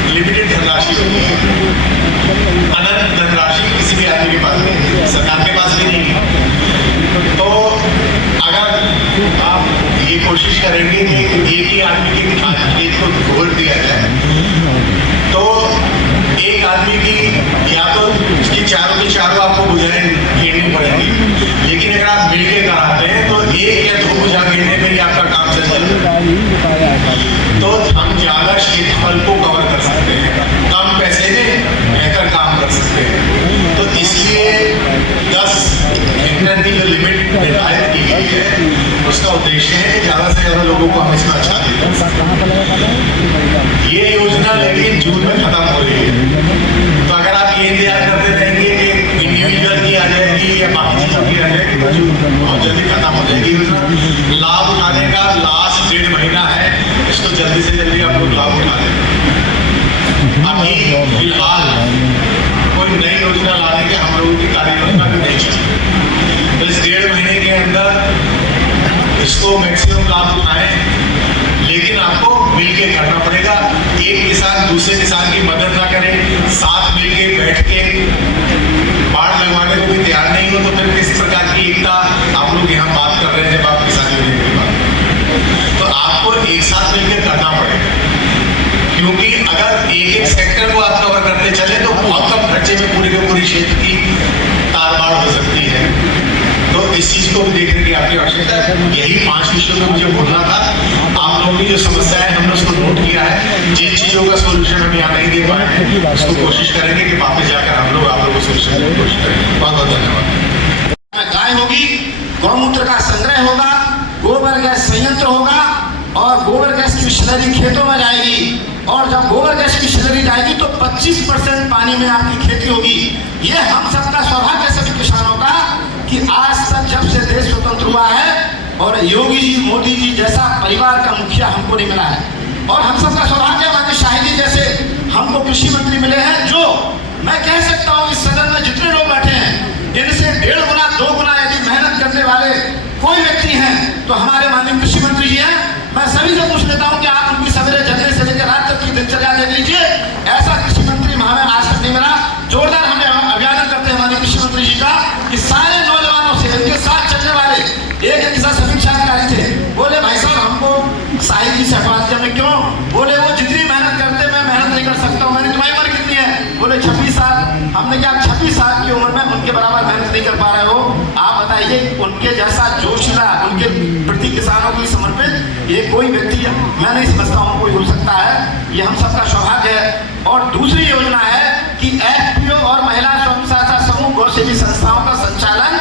लिमिटेड धनराशि होती है, अनंत धनराशि किसी भी आदमी के पास नहीं, सरकार के पास भी नहीं। तो अगर आप ये कोशिश करेंगे कि एक ही आदमी के खेत को घोल दिया जाए, तो एक आदमी की या तो उसकी चारों की चारों आपको बुझाएं घेरनी पड़ेगी, लेकिन अगर आप मिलकर कराते हैं तो 1 या 2 बुझा घेरने में ही आपका काम चल जाएगा। तो हम ज़्यादा क्षेत्रफल को कवर कर सकते हैं, कम पैसे में बेहतर काम कर सकते हैं। तो इसलिए 10 हेक्टेयर की जो लिमिट निर्धारित की गई है उसका उद्देश्य है कि ज़्यादा से ज़्यादा लोगों को हम इसमें अच्छा दें। ये योजना लेकिन जून में खत्म हो रही है, तो अगर आप ये इंतजार करते रहेंगे कि या बाकी चीजों की रह जाएगी तो जो बहुत जल्दी खत्म हो जाएगी योजना। लाभ उठाने का लास्ट 1.5 महीना है, इसको जल्दी से जल्दी आप लोग लाभ उठा लें। अभी फिलहाल कोई नई योजना लाने के हम लोगों की कार्य योजना भी नहीं चली। तो इस 1.5 महीने के अंदर इसको मैक्सिमम लाभ उठाएं, लेकिन आपको मिलके करना पड़ेगा। एक किसान दूसरे किसान की मदद ना करे, साथ मिलके बैठ के बाढ़ लगवाने को भी तैयार नहीं हो, तो फिर किस प्रकार की एकता आप लोग यहाँ बात कर रहे हैं जब आप किसान योजना की बात। तो आपको एक साथ मिलकर करना पड़ेगा, क्योंकि अगर एक सेक्टर को आप कवर करते चले तो बहुत कम खर्चे में पूरी के पूरी क्षेत्र की तार बाढ़ हो सकती है। तो इस चीज को भी देखने की आपकी आवश्यकता है। यही 5 विषयों में मुझे बोलना था। आप लोगों की जो समस्या है हमने उसको नोट किया है। जिन चीजों का सोल्यूशन हम यहाँ नहीं दे पाए हैं उसको कोशिश करेंगे कि वापस जाकर हम लोग आप लोगों को सोल्यूशन देने की कोशिश करेंगे। बहुत बहुत धन्यवाद। गाय होगी, गौमूत्र का संग्रह होगा, गोबर गैस संयंत्र होगा और गोबर गैस की स्लरी खेतों में जाएगी। और जब गोबर गैस की स्लरी जाएगी तो 25% पानी में आपकी खेती होगी। ये हम सबका सौभाग्य सभी किसानों का कि आज तक जब से देश स्वतंत्र हुआ है और योगी जी, मोदी जी जैसा परिवार का मुखिया हमको नहीं मिला है। और हम सबका सौभाग्य माननीय शाही जी जैसे हमको कृषि मंत्री मिले हैं, जो मैं कह सकता हूँ इस सदन में जितने लोग बैठे हैं इनसे 1.5 गुना 2 गुना यदि मेहनत करने वाले कोई व्यक्ति हैं तो हमारे माननीय कृषि मंत्री जी हैं। मैं सभी से पूछ लेता हूँ कि आप उनकी सवेरे जगने से लेकर रात तक की दिनचर्या दे दीजिए। ऐसा कृषि मंत्री हमें आज तक नहीं मिला। जोरदार हमें अभिवादन करते हैं माननीय कृषि मंत्री जी का कि सारे नौजवानों से इनके साथ चलने वाले एक किसान समीक्षा अधिकारी थे, बोले भाई साहब हमको शाही जी से हटवा दिया। मैं क्यों? बोले वो जितनी मेहनत करते मैं मेहनत नहीं कर सकता हूँ। मैंने तुम्हारी उम्र कितनी है? बोले 26 साल। हमने कहा 26 साल की उम्र में उनके बराबर मेहनत नहीं कर पा रहे हो, आप बताइए उनके जैसा जोशीला उनके प्रति किसानों को समर्पित ये कोई व्यक्ति मैं नहीं समझता हूँ कोई हो सकता है। ये हम सबका सौभाग्य है। और दूसरी योजना है कि FPO और महिला स्वयं सहायता समूह गौ सेवी संस्थाओं का संचालन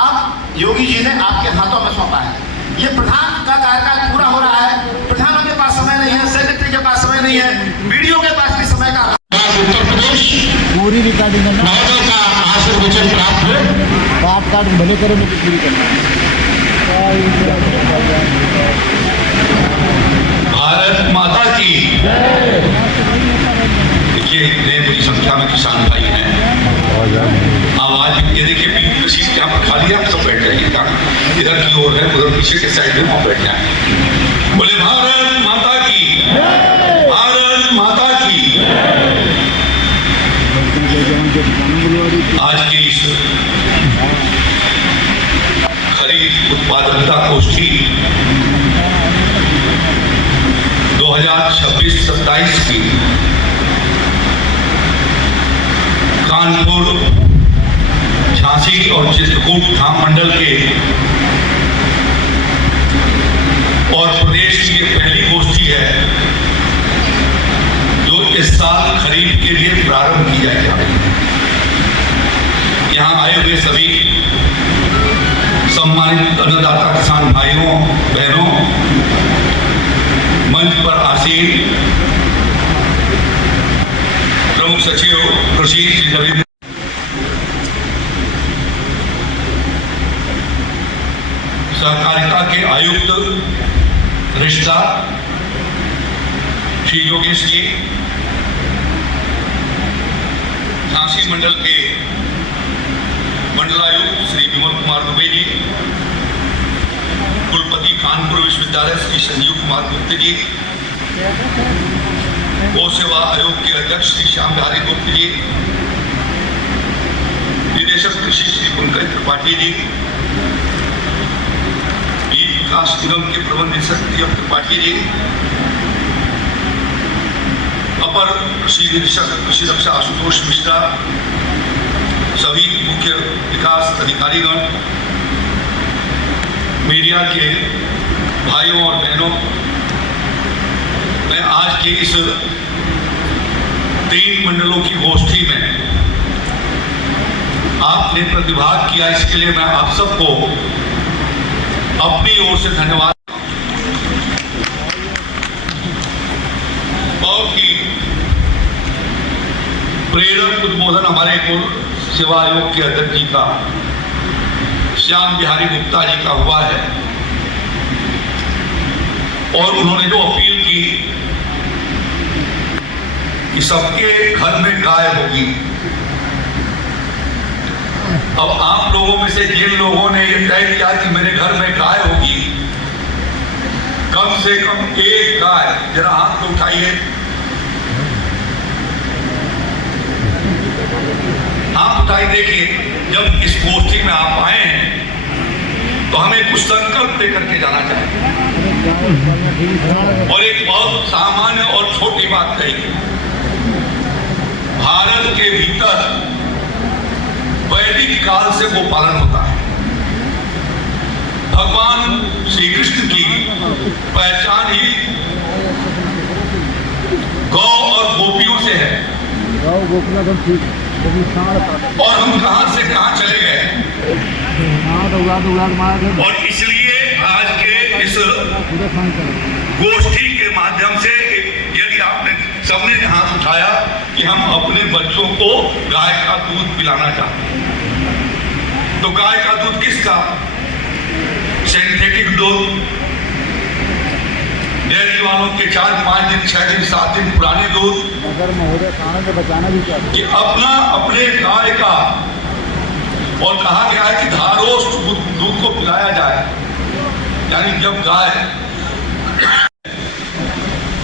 अब योगी जी ने आपके हाथों में सौंपा है। ये प्रधान का कार्यकाल पूरा हो रहा है, प्रधानों के पास समय नहीं है, सेक्रेटरी के पास समय नहीं है, BDO के पास भी समय का उत्तर प्रदेश पूरी रिकॉर्डिंग महोदय का आशीर्वचन प्राप्त हो। बात काट भले करो मुझे पूरी करना। भारत माता की देखिए इतने बड़ी संख्या में किसान भाई हैं। आवाज ये देखिए बीच में सीट यहाँ पर खाली है, आप सब बैठ जाइएगा। इधर की ओर है, उधर पीछे के साइड में वहाँ बैठ जाए। बोले भारत माता की, भारत माता की। आज की इस खरीफ उत्पादकता गोष्ठी 2026-27 की कानपुर, झांसी और चित्रकूट धाम मंडल के और प्रदेश की ये पहली गोष्ठी है जो इस साल खरीफ के लिए प्रारंभ की जाएगी। यहाँ आए हुए सभी सम्मानित अन्नदाता किसान भाइयों बहनों, मंच पर आसीन प्रमुख सचिव कृषि श्री रविंद्र, सहकारिता के आयुक्त रिश्ता श्री योगेश जी, झांसी मंडल के मंडलायुक्त श्री विमल कुमार दुबे जी, कुलपति कानपुर विश्वविद्यालय श्री संजीव कुमार गुप्त जी, गौ सेवा आयोग के अध्यक्ष श्री श्याम बिहारी गुप्त जी, निदेशक कृषि श्री पंकज त्रिपाठी जी, विकास निगम के प्रबंध निदेशक प्रियम त्रिपाठी जी, अपर कृषि निदेशक कृषि रक्षा आशुतोष मिश्रा, सभी मुख्य विकास अधिकारीगण, मीडिया के भाइयों और बहनों, मैं आज की इस 3 मंडलों की गोष्ठी में आपने प्रतिभाग किया, इसके लिए मैं आप सबको अपनी ओर से धन्यवाद। बहुत ही प्रेरक उद्बोधन हमारे कुल सेवा आयोग के अध्यक्ष जी का श्याम बिहारी गुप्ता जी का हुआ है और उन्होंने जो अपील की कि सबके घर में गाय होगी। अब आप लोगों में से जिन लोगों ने ये तय किया कि मेरे घर में गाय होगी, कम से कम एक गाय, जरा हाथ तो उठाइए, हाथ उठाइए। देखिए, जब इस गोष्ठी में आप आए हैं तो हमें कुछ संकल्प लेकर के जाना चाहिए और एक बहुत सामान्य और छोटी बात कही। भारत के भीतर वैदिक काल से वो पालन होता है। भगवान श्री कृष्ण की पहचान ही गौ और गोपियों से है। और हम कहां से कहां चले गए। और इसलिए आज के इस गोष्ठी के माध्यम से यदि आपने सबने हाथ उठाया कि हम अपने बच्चों को गाय का दूध पिलाना चाहते हैं, तो गाय का दूध किसका? सिंथेटिक दूध, डेयरी वालों के 4, 5 दिन, 6 दिन, 7 दिन पुराने दूध, कि अपने गाय का। और कहा गया है कि धारोष्ट दूध को पिलाया जाए, यानी जब गाय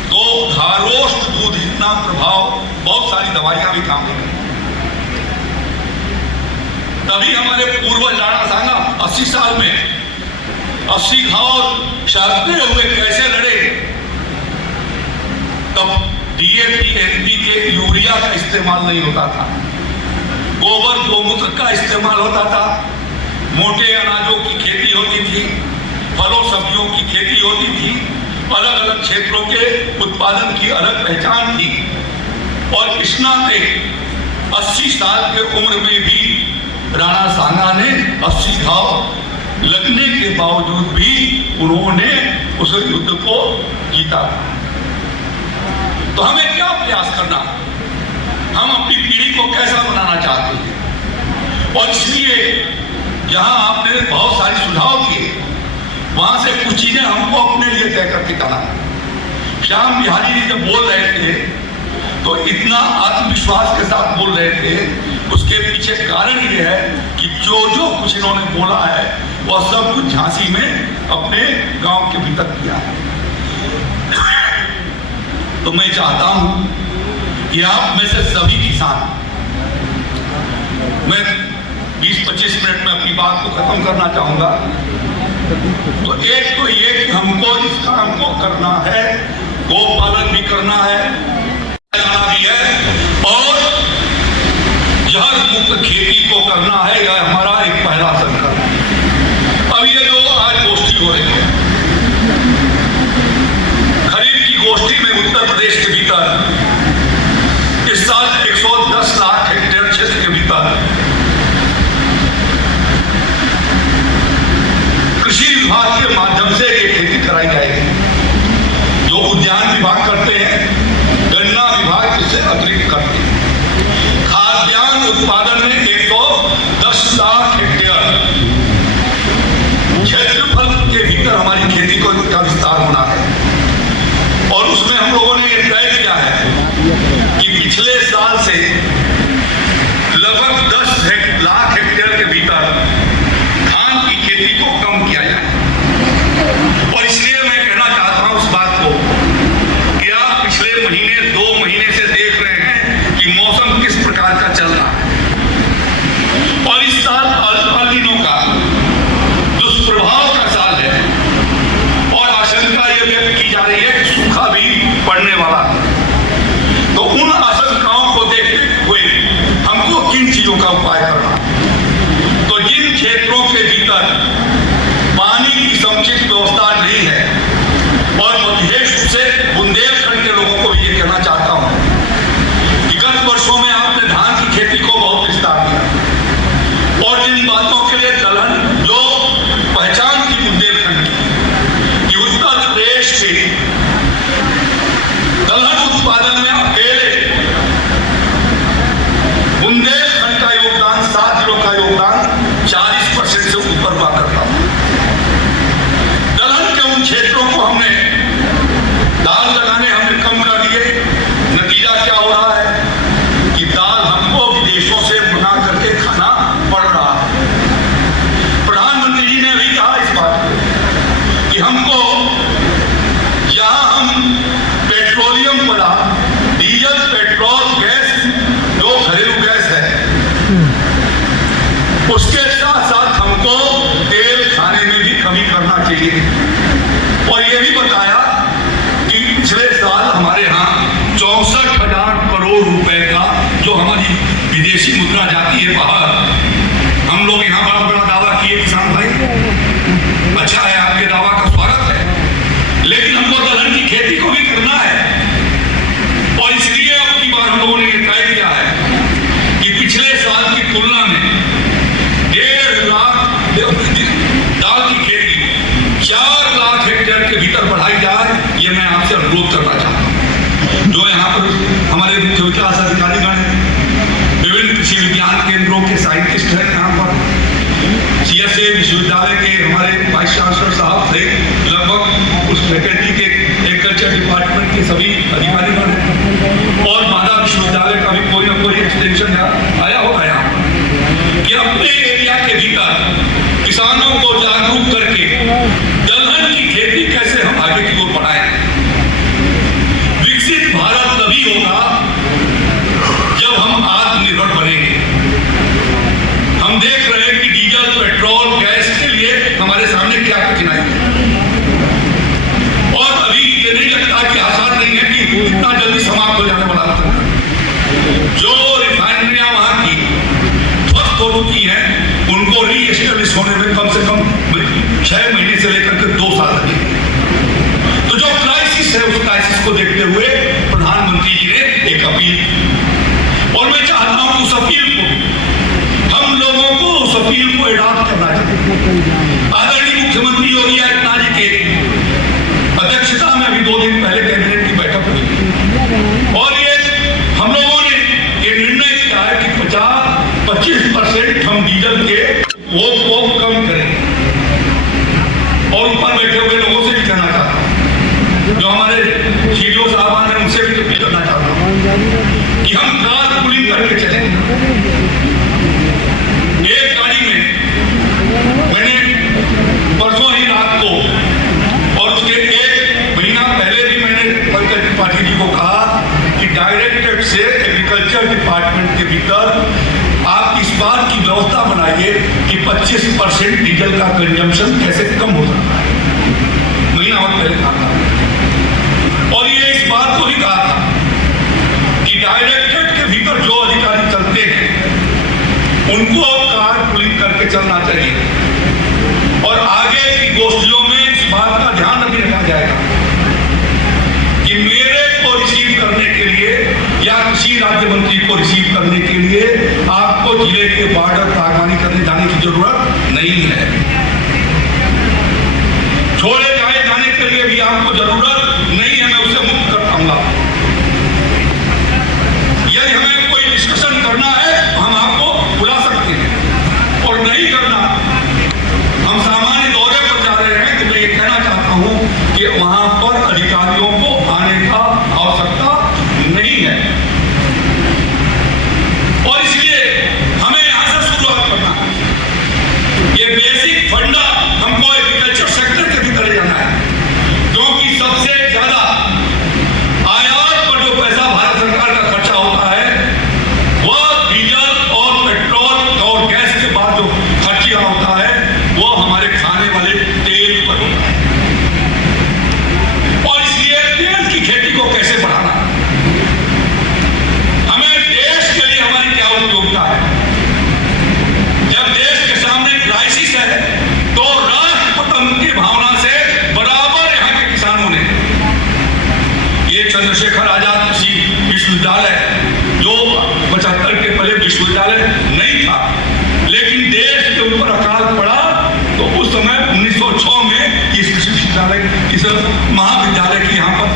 तो धारोष्ट दूध इतना प्रभाव, बहुत सारी दवाइयां भी काम करें। तभी हमारे पूर्वज राणा सांगा 80 साल में 80 घाव शरते हुए कैसे लड़े। तब डीएपी, एनपीके, यूरिया का इस्तेमाल नहीं होता था, गोबर गोमूत्र का इस्तेमाल होता था, मोटे अनाजों की खेती होती थी, फलों सब्जियों की खेती होती थी, अलग अलग क्षेत्रों के उत्पादन की अलग पहचान थी। और इस नाते 80 साल के उम्र में भी राणा सांगा ने 80 घाव लगने के बावजूद भी उन्होंने उस युद्ध को जीता। तो हमें क्या प्रयास करना, हम अपनी पीढ़ी को कैसा बनाना चाहते हैं। और इसलिए जहां आपने बहुत सारे सुझाव किए, वहां से कुछ चीजें हमको अपने लिए तय करके करना। श्याम बिहारी जी जब बोल रहे थे तो इतना आत्मविश्वास के साथ बोल रहे थे, उसके पीछे कारण ये है कि जो जो कुछ इन्होंने बोला है वह सब कुछ झांसी में अपने गांव के भीतर किया है। तो मैं चाहता हूं कि आप में से सभी किसान, मैं 20-25 मिनट में अपनी बात को खत्म करना चाहूंगा। तो एक तो ये कि हमको इस काम को करना है, गो पालन भी करना है, भी है और जहर मुक्त खेती को करना है, यह हमारा एक पहला संकल्प है। अब ये जो आज गोष्ठी हो रही है, खरीफ की गोष्ठी में उत्तर प्रदेश के भीतर इस साल 110 लाख हेक्टेयर क्षेत्र के भीतर कृषि विभाग के माध्यम से ये खेती कराई जाएगी। जो उद्यान विभाग करते हैं, गन्ना विभाग इससे अतिरिक्त करते हैं। खाद्यान्न उत्पादन में 110 लाख हेक्टेयर क्षेत्रफल के भीतर हमारी खेती का विस्तार होना है। और उसमें हम लोगों ने ये तय किया है कि पिछले साल से लगभग 10 लाख हेक्टेयर के भीतर धान की खेती को कम किया जाए। और इसलिए मैं कहना चाहता हूं उस बात को कि आप पिछले महीने 2 महीने से देख रहे हैं कि मौसम किस प्रकार का चल रहा है। और इस साल अल नीनो का दुष्प्रभाव का साल है और आशंका यह व्यक्त की जा रही है कि सूखा भी पड़ने वाला है। तो उन आशंकाओं को देखते हुए हमको किन चीजों का उपाय करना है। तो जिन क्षेत्रों के भीतर पानी की समुचित व्यवस्था नहीं है, और विशेष रूप से बुंदेलखंड के लोगों को भी ये कहना चाहता हूं कि गत वर्षों में आपने धान की खेती को बहुत विस्तार दिया और जिन बातों के लिए दलहन जो पहचान थी बुंदेलखंड की, उत्तर प्रदेश के दलहन उत्पादन में अकेले बुंदेलखंड का योगदान, 7 जिलों का योगदान 40% से ऊपर खेती को भी करना है। और इसलिए अब की बार हम लोगों ने ये तय किया है कि पिछले साल की तुलना में 1.5 लाख दाल की खेती 4 लाख हेक्टेयर के भीतर बढ़ाई जाए, ये मैं आपसे अनुरोध करना चाहता हूँ। जो यहाँ पर हमारे मुख्य विकास अधिकारीगण हैं, विभिन्न कृषि विज्ञान केंद्रों के साइंटिस्ट हैं, यहाँ पर CSA विश्वविद्यालय के हमारे वाइस चांसलर साहब थे, लगभग उस फैकल्टी के एग्रीकल्चर डिपार्टमेंट के सभी अधिकारीगण हैं, और मादा विश्वविद्यालय का भी कोई ना कोई एक्सटेंशन आया होगा यहाँ कि अपने एरिया के भीतर किसानों को जागरूक करके दलहन की खेती कैसे हम आगे की ओर बढ़ाएं। विकसित भारत तभी होगा जब हम आत्मनिर्भर बनेंगे। हम देख रहे हैं कि डीजल, पेट्रोल, गैस के लिए हमारे सामने क्या कठिनाई है, और अभी ये नहीं लगता कि आसान नहीं है कि इतना जल्दी समाप्त हो जाने वाला है। जो रिफाइनरियां वहां की ध्वस्त हो चुकी हैं, उनको रीएस्टेब्लिश होने में कम से कम 6 महीने से लेकर के 2 साल लगेंगे। तो जो क्राइसिस है, उस क्राइसिस को देखते हुए प्रधानमंत्री जी ने एक अपील की, और मैं चाहता हूं उस अपील को हम लोगों को उस अपील को एडॉप्ट करना चाहिए। आदरणीय मुख्यमंत्री योगी आदित्यनाथ जी के अध्यक्षता में अभी 2 दिन पहले कैबिनेट की बैठक हुई, और ये हम लोगों ने ये निर्णय किया है कि 25% हम डीजल के वो कम करेंगे। और ऊपर बैठे हुए लोगों से भी कहना चाहता हूँ, जो हमारे सीडीओ साहबान हैं, उनसे भी अपील करना चाहता हूँ कि हम कार पूलिंग करके चलेंगे। एक गाड़ी में मैंने परसों ही रात को, और उसके 1 महीना पहले भी मैंने पंकज त्रिपाठी जी को कहा कि डायरेक्टरेट से एग्रीकल्चर डिपार्टमेंट के भीतर आप इस बात की व्यवस्था बनाइए कि 25% डीजल का कंजम्पशन कैसे कम हो सकता है। महीना और पहले कहा था, और ये इस बात को भी कहा था कि डायरेक्टरेट के भीतर जो अधिकारी चलते हैं उनको कार पुलिंग करके चलना चाहिए, और आगे की गोष्ठियों में इस बात का ध्यान भी रखा जाएगा कि मेरे को रिसीव करने के लिए या किसी राज्य मंत्री को रिसीव करने के लिए आपको जिले के बॉर्डर पर आगवानी करने जाने की जरूरत नहीं है। छोड़े जाने के लिए भी आपको जरूरत नहीं है, मैं उससे मुक्त कर पाऊंगा। यदि हमें कोई डिस्कशन करना है तो हम आपको बुला सकते हैं, और नहीं करना, हम सामान्य दौरे पर जा रहे हैं, तो मैं ये कहना चाहता हूं कि वहां पर अधिकारियों को आने का आवश्यकता नहीं है, और इसलिए हमें यहां से शुरुआत करना है। ये बेसिक फंडा हमको एग्रीकल्चर सेक्टर के भीतर जाना है, क्योंकि सबसे ज्यादा आयात पर जो पैसा भारत सरकार का खर्चा होता है, वह डीजल और पेट्रोल और गैस के बाद जो खर्चा होता है, वो हमारे खाने वाले तेल पर होता है। और इसलिए तेल की खेती को कैसे बढ़ाना, हमें देश के लिए हमारी क्या उपयोगिता है। जब देश के सामने क्राइसिस है, तो राष्ट्रपति की भावना से बराबर यहाँ के किसानों ने ये चंद्रशेखर आजाद कृषि विश्वविद्यालय, जो 75 के पहले विश्वविद्यालय नहीं था, लेकिन देश के ऊपर अकाल पड़ा, तो उस समय 1906 में इस कृषि विश्वविद्यालय, इस महाविद्यालय की यहाँ पर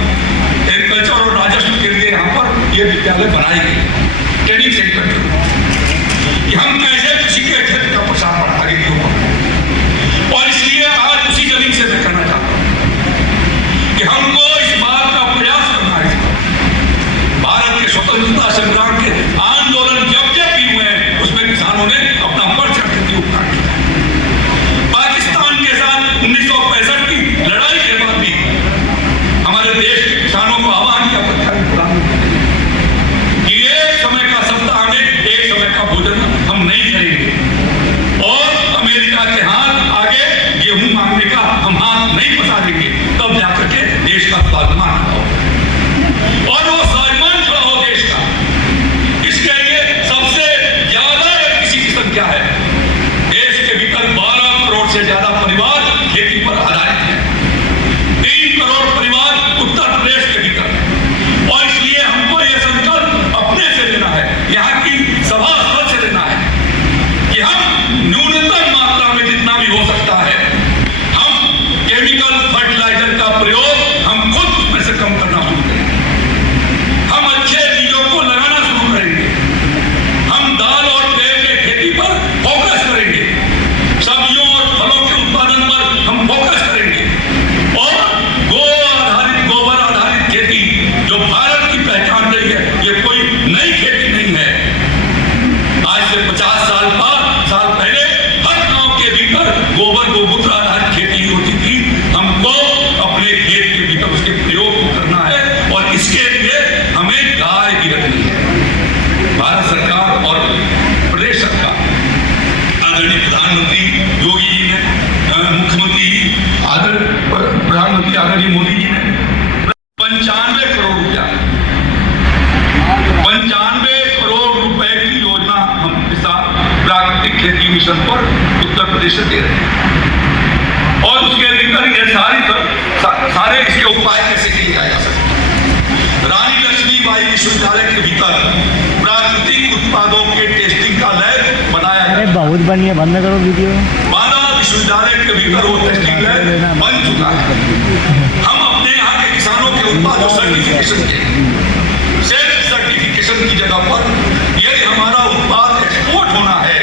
एग्रीकल्चर और राजस्व के लिए यहाँ पर ये विद्यालय बनाई गई, ट्रेनिंग सेंटर कि हम कैसे कृषि के क्षेत्र का प्रसार बढ़ाएंगे के ऊपर। और इसलिए आज उसी जमीन से मैं कहना चाहता हूँ कि हमको इस बात का प्रयास करना है। भारत के स्वतंत्रता संग्राम के आंदोलन जब भी हुए हैं, उसमें किसानों ने अपना बढ़ चढ़ के योगदान किया। पाकिस्तान के साथ 1965 की लड़ाई के बाद भी हमारे देश के किसानों को आह्वान किया कि एक समय का सप्ताह में एक समय का भोजन हम नहीं करेंगे, और अमेरिका के हाथ आगे गेहूं मांगने का हम हाथ नहीं फंसा देंगे, तब जाकर के देश का स्वाभिमान खड़ा हो, और वो स्वाभिमान खड़ा हो देश का। इसके लिए सबसे ज्यादा किसी की संख्या है, देश के भीतर 12 करोड़ से ज्यादा परिवार खेती पर आधारित है। 3 करोड़ परिवार उत्तर विश्वविद्यालय के भीतर प्राकृतिक उत्पादों के टेस्टिंग का लैब बनाया अरे गया। बहुत बढ़िया, बंद करो वीडियो। मानव विश्वविद्यालय के भीतर वो टेस्टिंग लैब बन चुका है। हम अपने यहाँ के किसानों के उत्पादों सर्टिफिकेशन के सेल्फ सर्टिफिकेशन की जगह पर यदि हमारा उत्पाद एक्सपोर्ट होना है,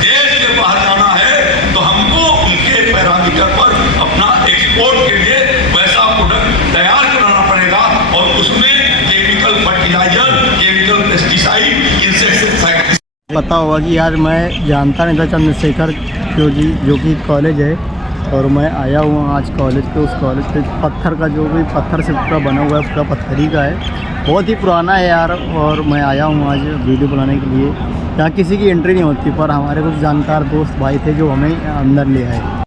देश के बाहर जाना है, तो हमको उनके पैरामीटर पर अपना एक्सपोर्ट के लिए वैसा प्रोडक्ट तैयार कराना पड़ेगा और उसमें chemical fertiliser, chemical pesticide, insecticide. पता होगा कि यार मैं जानता नहीं था चंद्रशेखर क्यों जी, जो कि कॉलेज है, और मैं आया हूँ आज कॉलेज पे। उस कॉलेज पे पत्थर का, जो भी पत्थर से पूरा बना हुआ है, पूरा पत्थरी का है, बहुत ही पुराना है यार। और मैं आया हूँ आज वीडियो बनाने के लिए। यहाँ किसी की एंट्री नहीं होती, पर हमारे कुछ जानकार दोस्त भाई थे जो हमें अंदर ले आए।